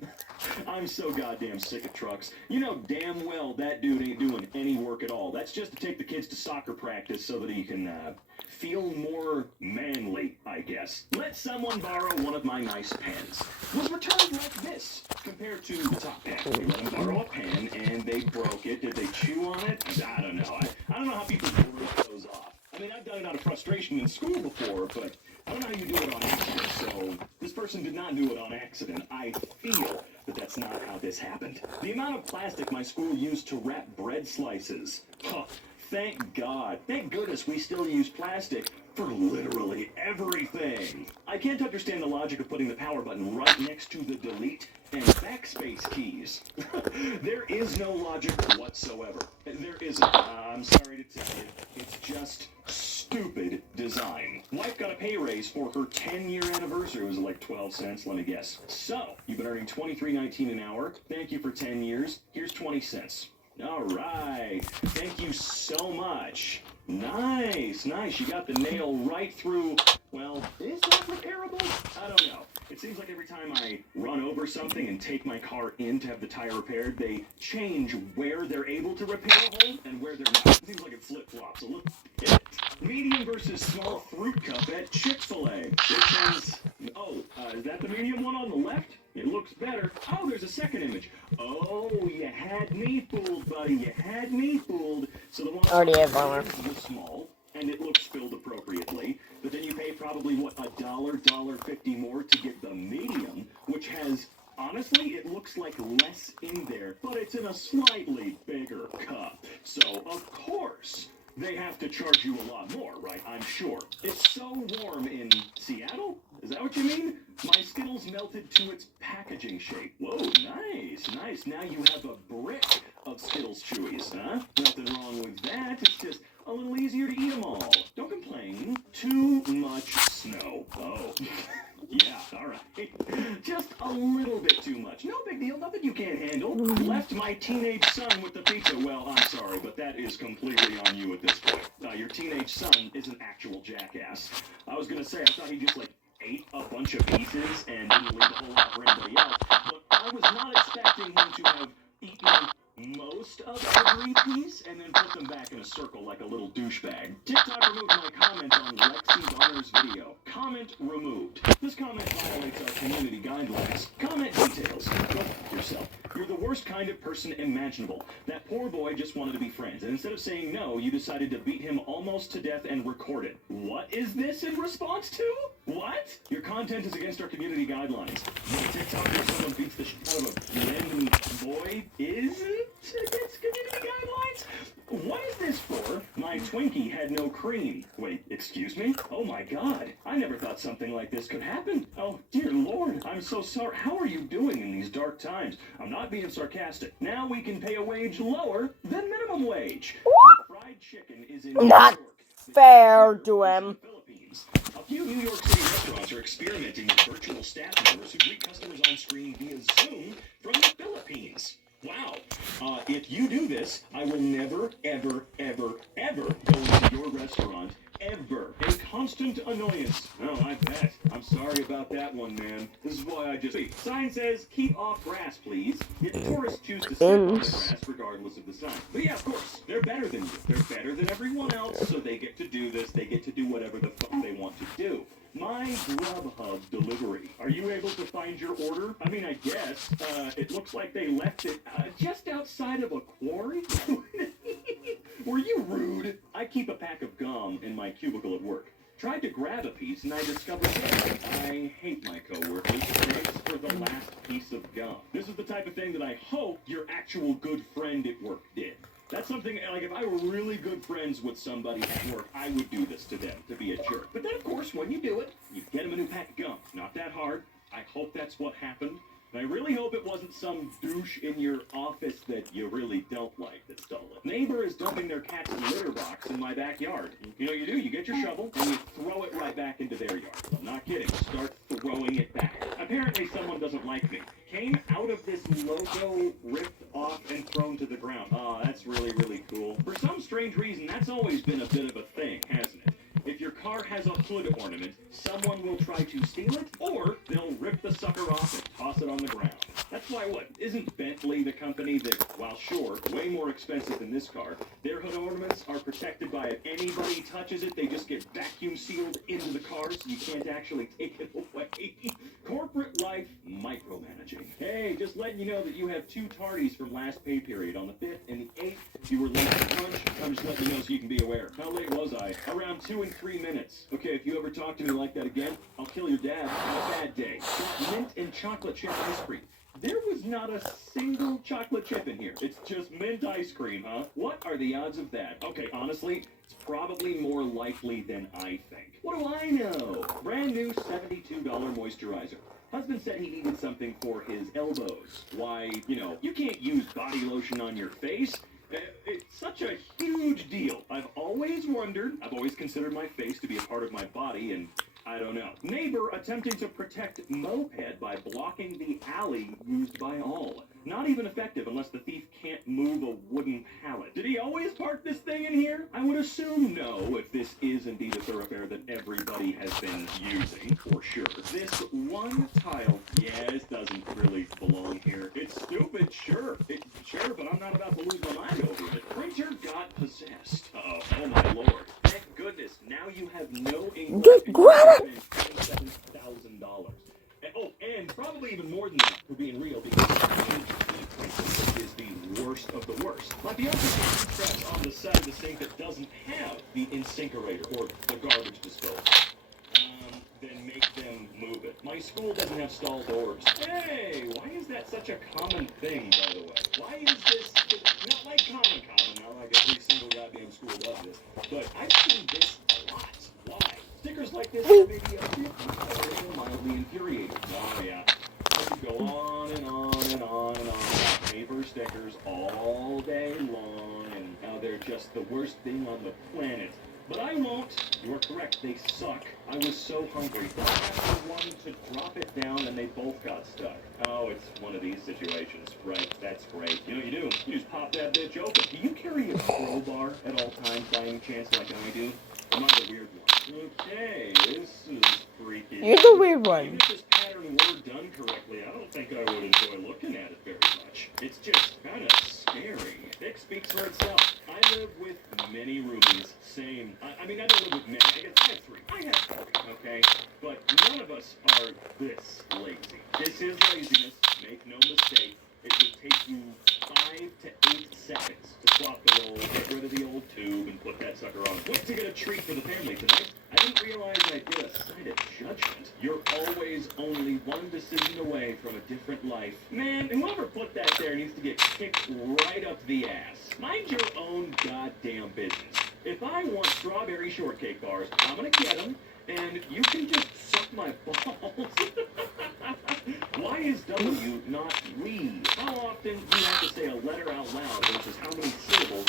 I'm so goddamn sick of trucks. You know damn well that dude ain't doing any work at all. That's just to take the kids to soccer practice so that he can feel more manly, I guess. Let someone borrow one of my nice pens. Was returned like this compared to the top pen. We let them borrow a pen and they broke it. Did they chew on it? I don't know. I don't know how people break those off. I mean, I've done it out of frustration in school before, but I don't know how you do it on accident. So this person did not do it on accident. I feel that that's not how this happened. The amount of plastic my school used to wrap bread slices. Huh. Thank God. Thank goodness we still use plastic for literally everything. I can't understand the logic of putting the power button right next to the delete and backspace keys. There is no logic whatsoever. There isn't. I'm sorry to tell you. It's just stupid design. Wife got a pay raise for her 10-year anniversary. It was like 12 cents, let me guess. So, you've been earning $23.19 an hour. Thank you for 10 years. Here's 20 cents. All right. Thank you so much. Nice, nice. You got the nail right through. Well, is that repairable? I don't know. It seems like every time I run over something and take my car in to have the tire repaired, they change where they're able to repair a hole and where they're not. It seems like it flip-flops a little bit. Medium versus small fruit cup at Chick-fil-A. Which one's... Oh, is that the medium one on the left? It looks better. Oh, there's a second image. Oh, you had me fooled, buddy. You had me fooled. So the one Already have armor. is small, and it looks filled appropriately. But then you pay probably, what, $1.50 more to get the medium, which has, honestly, it looks like less in there, but it's in a slightly bigger cup. So, of course, they have to charge you a lot more, right? I'm sure. It's so warm in Seattle? Is that what you mean? My Skittles melted to its packaging shape. Whoa, nice, nice. Now you have a brick of Skittles Chewies, huh? Nothing wrong with that. It's just a little easier to eat them all. Don't complain. Too much snow. Oh. Yeah, all right. Just a little bit too much. No big deal. Nothing you can't handle. Left my teenage son with the pizza. Well, I'm sorry, but that is completely on you at this point. Your teenage son is an actual jackass. I was going to say, I thought he just, ate a bunch of pieces and didn't leave a whole lot for anybody else. But I was not expecting him to have eaten most of every piece and then put them back in a circle like a little douchebag. TikTok removed my comment on Lexi Bonner's video. Comment removed. This comment violates our community guidelines. Comment details. Go f*** yourself. You're the worst kind of person imaginable. That poor boy just wanted to be friends, and instead of saying no, you decided to beat him almost to death and record it. What is this in response to? What? Your content is against our community guidelines. When TikTok where someone beats the shit out of a random boy isn't against community guidelines? What is this for? My Twinkie had no cream. Wait, excuse me? Oh my god. I never thought something like this could happen. Oh, dear lord. I'm so sorry. How are you doing in these dark times? I'm not being sarcastic. Now we can pay a wage lower than minimum wage. Fried chicken is in New Not York. fair to him. Philippines. A few New York City restaurants are experimenting with virtual staff members who greet customers on screen via Zoom from the Philippines. Wow. If you do this, I will never, ever, ever, ever go into your restaurant. Ever. A constant annoyance. Oh, I bet. I'm sorry about that one, man. This is why I just... Sign says, keep off grass, please. Yet tourists choose to sit on the grass regardless of the sign. But yeah, of course, they're better than you. They're better than everyone else, so they get to do this. They get to do whatever the fuck they want to do. My Grubhub delivery. Are you able to find your order? I mean, I guess. It looks like they left it just outside of a quarry. Were you rude? I keep a pack of gum in my cubicle at work. Tried to grab a piece and I discovered I hate my coworkers. Thanks for the last piece of gum. This is the type of thing that I hope your actual good friend at work did. That's something, like, if I were really good friends with somebody at work, I would do this to them, to be a jerk. But then, of course, when you do it, you get them a new pack of gum. Not that hard. I hope that's what happened. And I really hope it wasn't some douche in your office that you really don't like that stole it. Neighbor is dumping their cat's litter box in my backyard. You know what you do? You get your shovel and you throw it right back into their yard. I'm not kidding. Start throwing it back. Apparently someone doesn't like me. Came out of this logo, ripped off, and thrown to the ground. Oh, that's really, really cool. For some strange reason, that's always been a bit of a thing, hasn't it? If your car has a hood ornament, someone will try to steal it, or they'll rip the sucker off and toss it on the ground. That's why isn't Bentley the company that, while sure, way more expensive than this car, their hood ornaments are protected by if anybody touches it, they just get vacuum sealed into the car so you can't actually take it away. Corporate life micromanaging. Hey, just letting you know that you have 2 tardies from last pay period. On the 5th and the 8th, you were late for lunch. I'm just letting you know so you can be aware. How late was I? Around 2 and 3 minutes. Okay, if you ever talk to me like that again, I'll kill your dad. Have a bad day. Got mint and chocolate chip ice cream. There was not a single chocolate chip in here. It's just mint ice cream, huh? What are the odds of that? Okay, honestly, it's probably more likely than I think. What do I know? Brand new $72 moisturizer. Husband said he needed something for his elbows. Why, you can't use body lotion on your face. It's such a huge deal. I've always wondered. I've always considered my face to be a part of my body, and I don't know. Neighbor attempting to protect moped by blocking the alley used by all. Not even effective unless the thief can't move a wooden pallet. Did he always park this thing in here? I would assume no, if this is indeed a thoroughfare that everybody has been using, for sure. This one tile, this doesn't really belong here. It's stupid, sure. Sure, but I'm not about to lose my mind over it. Printer got possessed. Oh my lord. Thank goodness, now you have no ink. Just grab it! $7,000. Oh, and probably even more than that, for being real, because is the worst of the worst. Like the other press on the side of the sink that doesn't have the incinerator or the garbage disposal. Then make them move it. My school doesn't have stall doors. Hey, why is that such a common thing, by the way? Why is this not like common, not like every single goddamn school does this? stickers all day long and how they're just the worst thing on the planet. But I won't. You're correct, they suck. I was so hungry. But after one to drop it down and they both got stuck. Oh, it's one of these situations. Right, that's great. You know what you do? You just pop that bitch open. Do you carry a crowbar at all times by any chance like I do? Am I the weird one? Okay, this is freaky. You're the weird one. Even if this pattern were done correctly, I don't think I would enjoy looking at it very much. It's just kind of scary. It speaks for itself. I live with many roomies. Same. I mean, I don't live with many. I guess I have 3. I have 4, okay? But none of us are this lazy. This is laziness. Make no mistake. It would take you 5 to 8 seconds to swap the roll, get rid of the old tube, and put that sucker on. Went to get a treat for the family tonight. I didn't realize I'd get a sight of judgment. You're always only one decision away from a different life. Man, whoever put that there needs to get kicked right up the ass. Mind your own goddamn business. If I want strawberry shortcake bars, I'm gonna get them, and you can just suck my balls. Why is W not we? How often do you have to say a letter out loud versus how many syllables?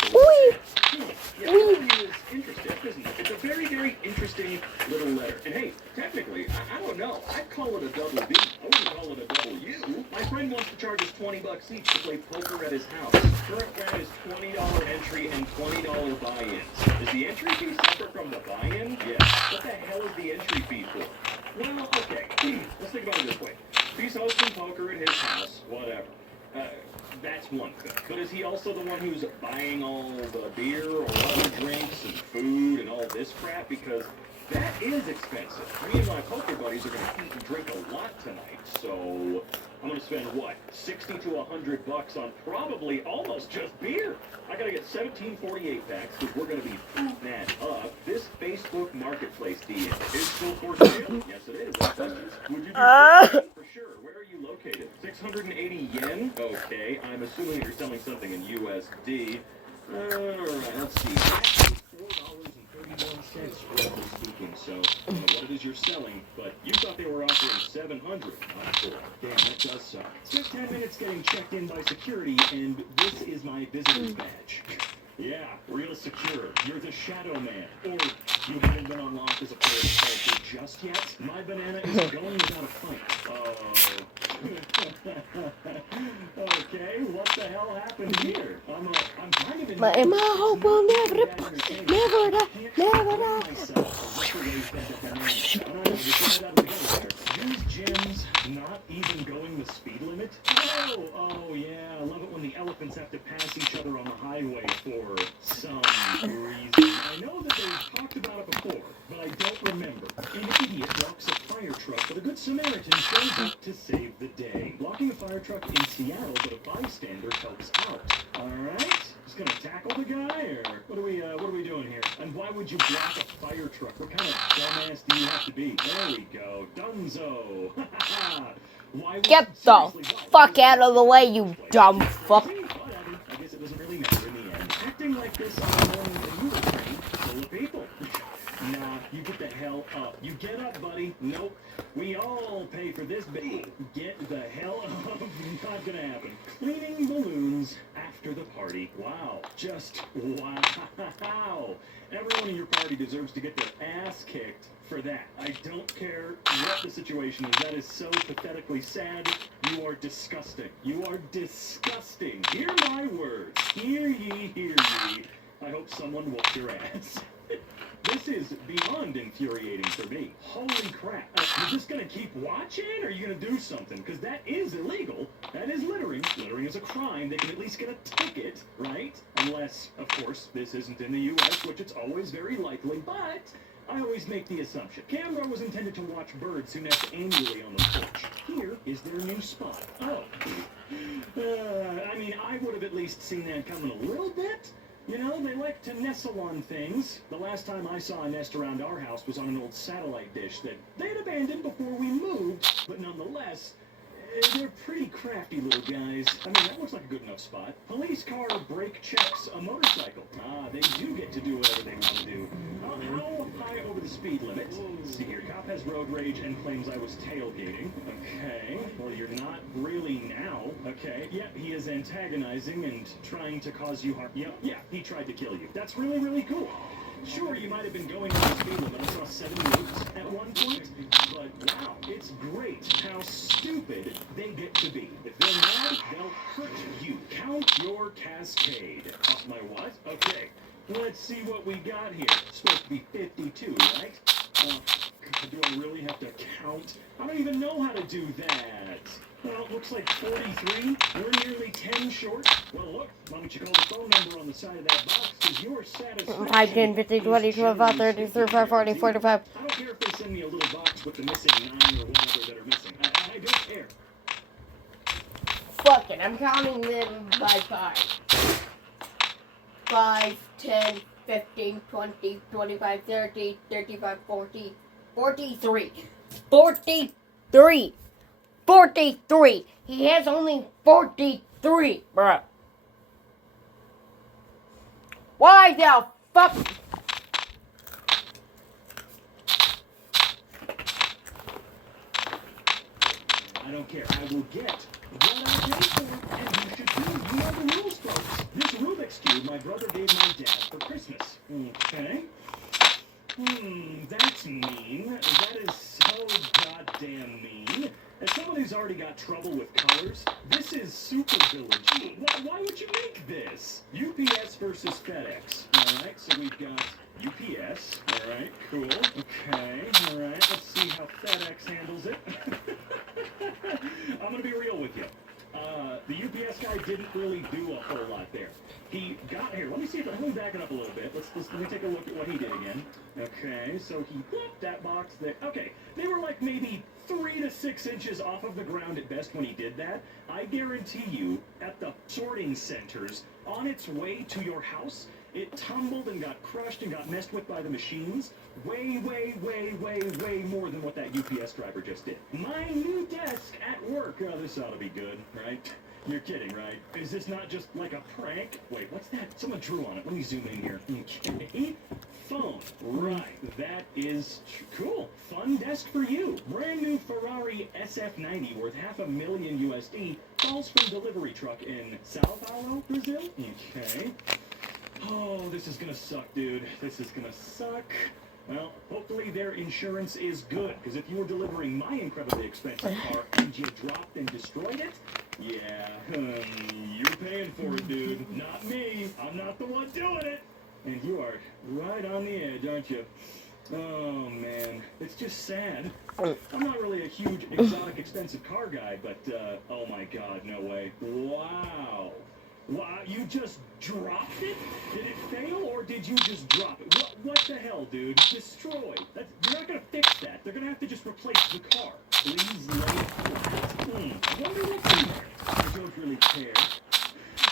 Yeah, W is interesting, isn't it? It's a very, very interesting little letter. And hey, technically, I don't know. I'd call it a double V. I wouldn't call it a double U. My friend wants to charge us $20 each to play poker at his house. Current rent is $20 entry and $20 buy-ins. Is the entry fee separate from the buy-in? Yes. What the hell is the entry fee for? Well, okay. Let's think about it this way. He's hosting poker at his house, whatever. That's one thing. But is he also the one who's buying all the beer or other drinks and food and all this crap? Because that is expensive. Me and my poker buddies are going to eat and drink a lot tonight, so I'm going to spend, what, $60 to $100 on probably almost just beer. I got to get 1748 packs because we're going to be putting that up. This Facebook Marketplace deal is still for sale. Yes, it is. Questions? Would you do for sure? Where are you located? 680 yen? Okay, I'm assuming you're selling something in USD. Alright, let's see. That is $4.31, roughly speaking. So, I don't know what it is you're selling, but you thought they were offering $700. Not sure. Damn, that does suck. Spent 10 minutes getting checked in by security, and this is my visitor's badge. Yeah, real secure. You're the Shadow Man. Or you haven't been unlocked as a player character just yet. My banana is going without a fight. Okay, what the hell happened here? I'm kind of in... My hope will never die. These gyms not even going the speed limit? Oh yeah, I love it when the elephants have to pass each other on the highway for some reason. I know that they've talked about it before, but I don't remember. An idiot blocks a fire truck, but a good Samaritan shows up to save the day. Blocking a fire truck in Seattle, but a bystander helps out. Alright? Just gonna tackle the guy, or what are we doing here? And why would you block a fire truck? What kind of dumbass do you have to be? There we go. Dunzo. Get the fuck out of the way, you dumb fuck. I guess it doesn't really matter in the end. Acting like this on the morning that you were trained, full of people. Nah, you get the hell up. You get up, buddy. Nope. We all pay for this, baby. Get the hell up. Not gonna happen. Cleaning balloons after the party. Wow. Just wow. Everyone in your party deserves to get their ass kicked for that. I don't care what the situation is. That is so pathetically sad. You are disgusting. You are disgusting. Hear my words. Hear ye, hear ye. I hope someone whoops your ass. This is beyond infuriating for me. Holy crap. You're just gonna keep watching, or are you gonna do something? Because that is illegal. That is littering. Littering is a crime. They can at least get a ticket, right? Unless, of course, this isn't in the U.S., which it's always very likely, but I always make the assumption. Camera was intended to watch birds who nest annually on the porch. Here is their new spot. Oh. I mean, I would have at least seen that coming a little bit. You know, they like to nestle on things. The last time I saw a nest around our house was on an old satellite dish that they'd abandoned before we moved. But nonetheless, They're pretty crafty little guys. I mean, that looks like a good enough spot. Police car brake checks a motorcycle. Ah, they do get to do whatever they want to do. How high over the speed limit? Let's see here. Cop has road rage and claims I was tailgating. Okay. Well, you're not really now. Okay. Yeah, he is antagonizing and trying to cause you harm. Yeah, he tried to kill you. That's really, really cool. Sure, you might have been going over the speed limit. I saw 78 at one point, but wow, it's great how stupid they get to be. If they're mad, they'll hurt you. Count your cascade. My what? Okay, let's see what we got here. It's supposed to be 52, right? Do I really have to count? I don't even know how to do that. Well, it looks like 43. We're nearly 10 short. Well, look, why don't you call the phone number on the side of that box, because your satisfaction 5, 10, 15, 20, 25, 30, 35, 40, 45. I don't care if they send me a little box with the missing 9 or whatever that are missing. I don't care. Fuck it, I'm counting them by 5. 5, 10, 15, 20, 25, 30, 35, 40, 43. 43! 43! He has only 43, bruh. Why the fuck? I don't care. I will get what I pay for, and you should too. You know the rules, folks. This Rubik's Cube my brother gave my dad for Christmas. Okay? That's mean. That is so goddamn mean. As someone who's already got trouble with colors, this is super village. Why would you make this? UPS versus FedEx. Alright, so we've got UPS. Alright, cool. Okay, alright, let's see how FedEx handles it. I'm gonna be real with you. The UPS guy didn't really do a whole lot there. He got here. Let me see if let me back it up a little bit. Let me take a look at what he did again. Okay, so he put that box there. Okay, they were like maybe 3 to 6 inches off of the ground at best when he did that. I guarantee you, at the sorting centers, on its way to your house, it tumbled and got crushed and got messed with by the machines. Way, way, way, way, way more than what that UPS driver just did. My new desk at work. Oh, this ought to be good, right? You're kidding, right? Is this not just like a prank? Wait, what's that? Someone drew on it. Let me zoom in here. Okay. Phone. Right. That is cool. Fun desk for you. Brand new Ferrari SF90 worth $500,000 USD falls from delivery truck in Sao Paulo, Brazil. Okay. Oh, this is gonna suck, dude. This is gonna suck. Well, hopefully their insurance is good, because if you were delivering my incredibly expensive car and you dropped and destroyed it, yeah, you're paying for it, dude. Not me. I'm not the one doing it. And you are right on the edge, aren't you? Oh, man. It's just sad. I'm not really a huge, exotic, expensive car guy, but, oh my god, no way. Wow. Wow, you just dropped it? Did it fail, or did you just drop it? What the hell, dude? Destroyed. You're not gonna fix that. They're gonna have to just replace the car. Please lay flat. I wonder what's in there. I don't really care.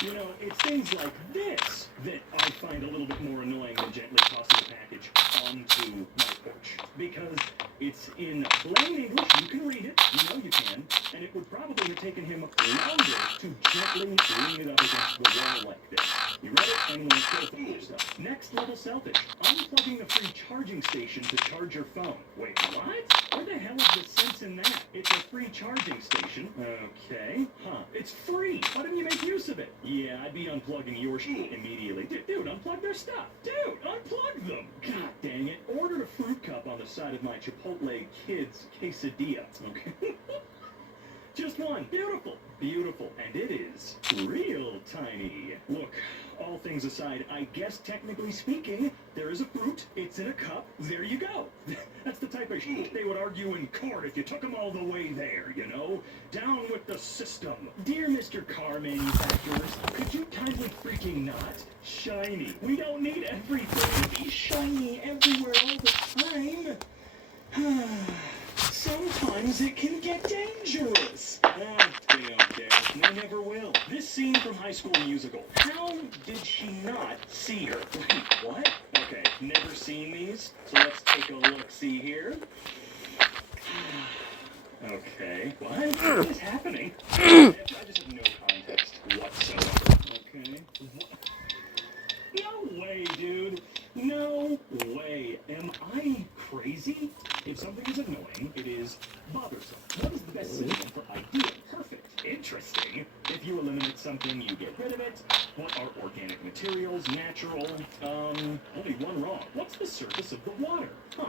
You know, it's things like this that I find a little bit more annoying than gently tossing a package onto my porch. Because it's in plain English, you can read it, you know you can, and it would probably have taken him longer to gently lean it up against the wall like this. You read it, and when it's still finish stuff. Next level selfish. Unplugging a free charging station to charge your phone. Wait, what? Where the hell is the sense in that? It's a free charging station. Okay. Huh. It's free. Why didn't you make use of it? Yeah, I'd be unplugging your shit immediately. Dude, unplug their stuff. Dude, unplug them. God dang it. Ordered a fruit cup on the side of my Chipotle Kids quesadilla. Okay. Just one. Beautiful. Beautiful. And it is real tiny. Look, all things aside, I guess technically speaking, there is a fruit, it's in a cup, there you go. That's the type of shit they would argue in court if you took them all the way there, you know? Down with the system. Dear Mr. Car Manufacturers, could you kindly freaking not? Shiny. We don't need everything to be shiny everywhere all the time. Sometimes it can get dangerous. They don't care. They never will. This scene from High School Musical. How did she not see her? Wait, what? Okay, never seen these. So let's take a look-see here. Okay. What is happening? I just have no context whatsoever. Okay. No way, dude. No way. Am I crazy? If something is annoying, it is bothersome. What is the best synonym for ideal? Perfect. Interesting. If you eliminate something, you get rid of it. What are organic materials? Natural? Only one wrong. What's the surface of the water? Huh.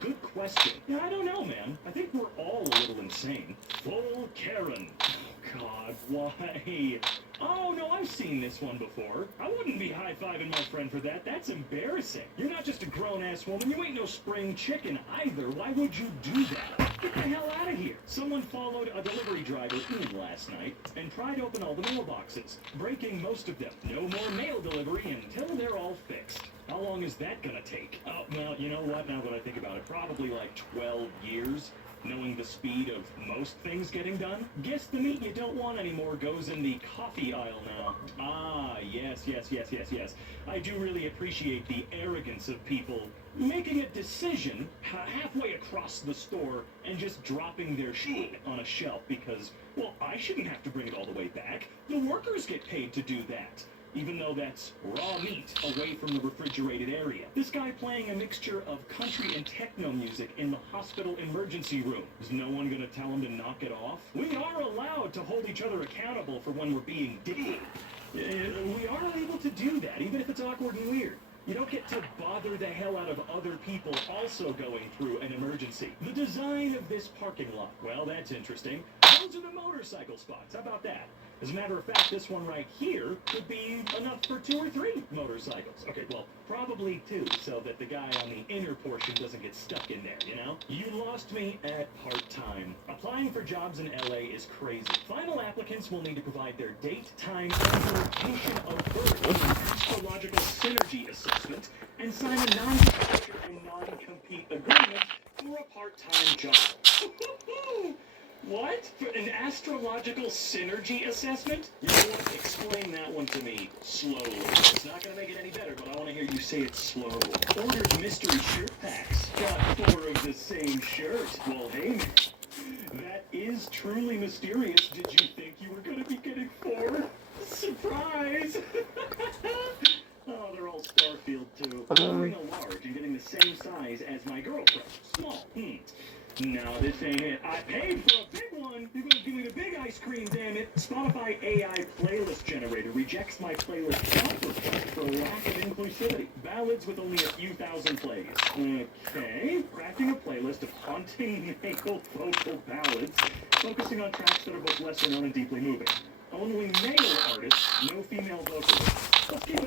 Good question. Yeah, I don't know, man. I think we're all a little insane. Full Karen. Oh, God, why? Oh, no, I've seen this one before. I wouldn't be high-fiving my friend for that. That's embarrassing. You're not just a grown-ass woman. You ain't no spring chicken either. Why would you do that? Get the hell out of here. Someone followed a delivery driver in last night and pried open all the mailboxes, breaking most of them. No more mail delivery until they're all fixed. How long is that gonna take? Oh, well, you know what? Now that I think about it, probably like 12 years. Knowing the speed of most things getting done? Guess the meat you don't want anymore goes in the coffee aisle now. Ah, yes. I do really appreciate the arrogance of people making a decision halfway across the store and just dropping their shit on a shelf because, well, I shouldn't have to bring it all the way back. The workers get paid to do that. Even though that's raw meat away from the refrigerated area. This guy playing a mixture of country and techno music in the hospital emergency room. Is no one gonna tell him to knock it off? We are allowed to hold each other accountable for when we're being dicks. We are able to do that, even if it's awkward and weird. You don't get to bother the hell out of other people also going through an emergency. The design of this parking lot, well, that's interesting. Those are the motorcycle spots. How about that? As a matter of fact, this one right here could be enough for 2 or 3 motorcycles. Okay, well, probably 2, so that the guy on the inner portion doesn't get stuck in there, you know? You lost me at part-time. Applying for jobs in LA is crazy. Final applicants will need to provide their date, time, and location of birth in an astrological synergy assessment and sign a non-disclosure and non-compete agreement for a part-time job. What? For an astrological synergy assessment? You know what? Explain that one to me slowly. It's not going to make it any better, but I want to hear you say it slow. Ordered mystery shirt packs. Got 4 of the same shirt. Well, hey, man. That is truly mysterious. Did you think you were going to be getting 4? Surprise! Oh, they're all Starfield, too. Ordering a large and getting the same size as my girlfriend. Small. No, this ain't it. I paid for a big one. You're gonna give me the big ice cream, damn it. Spotify AI playlist generator rejects my playlist for lack of inclusivity. Ballads with only a few thousand plays. Okay. Crafting a playlist of haunting male vocal ballads, focusing on tracks that are both lesser known and deeply moving. Only male artists, no female vocalists. Let's keep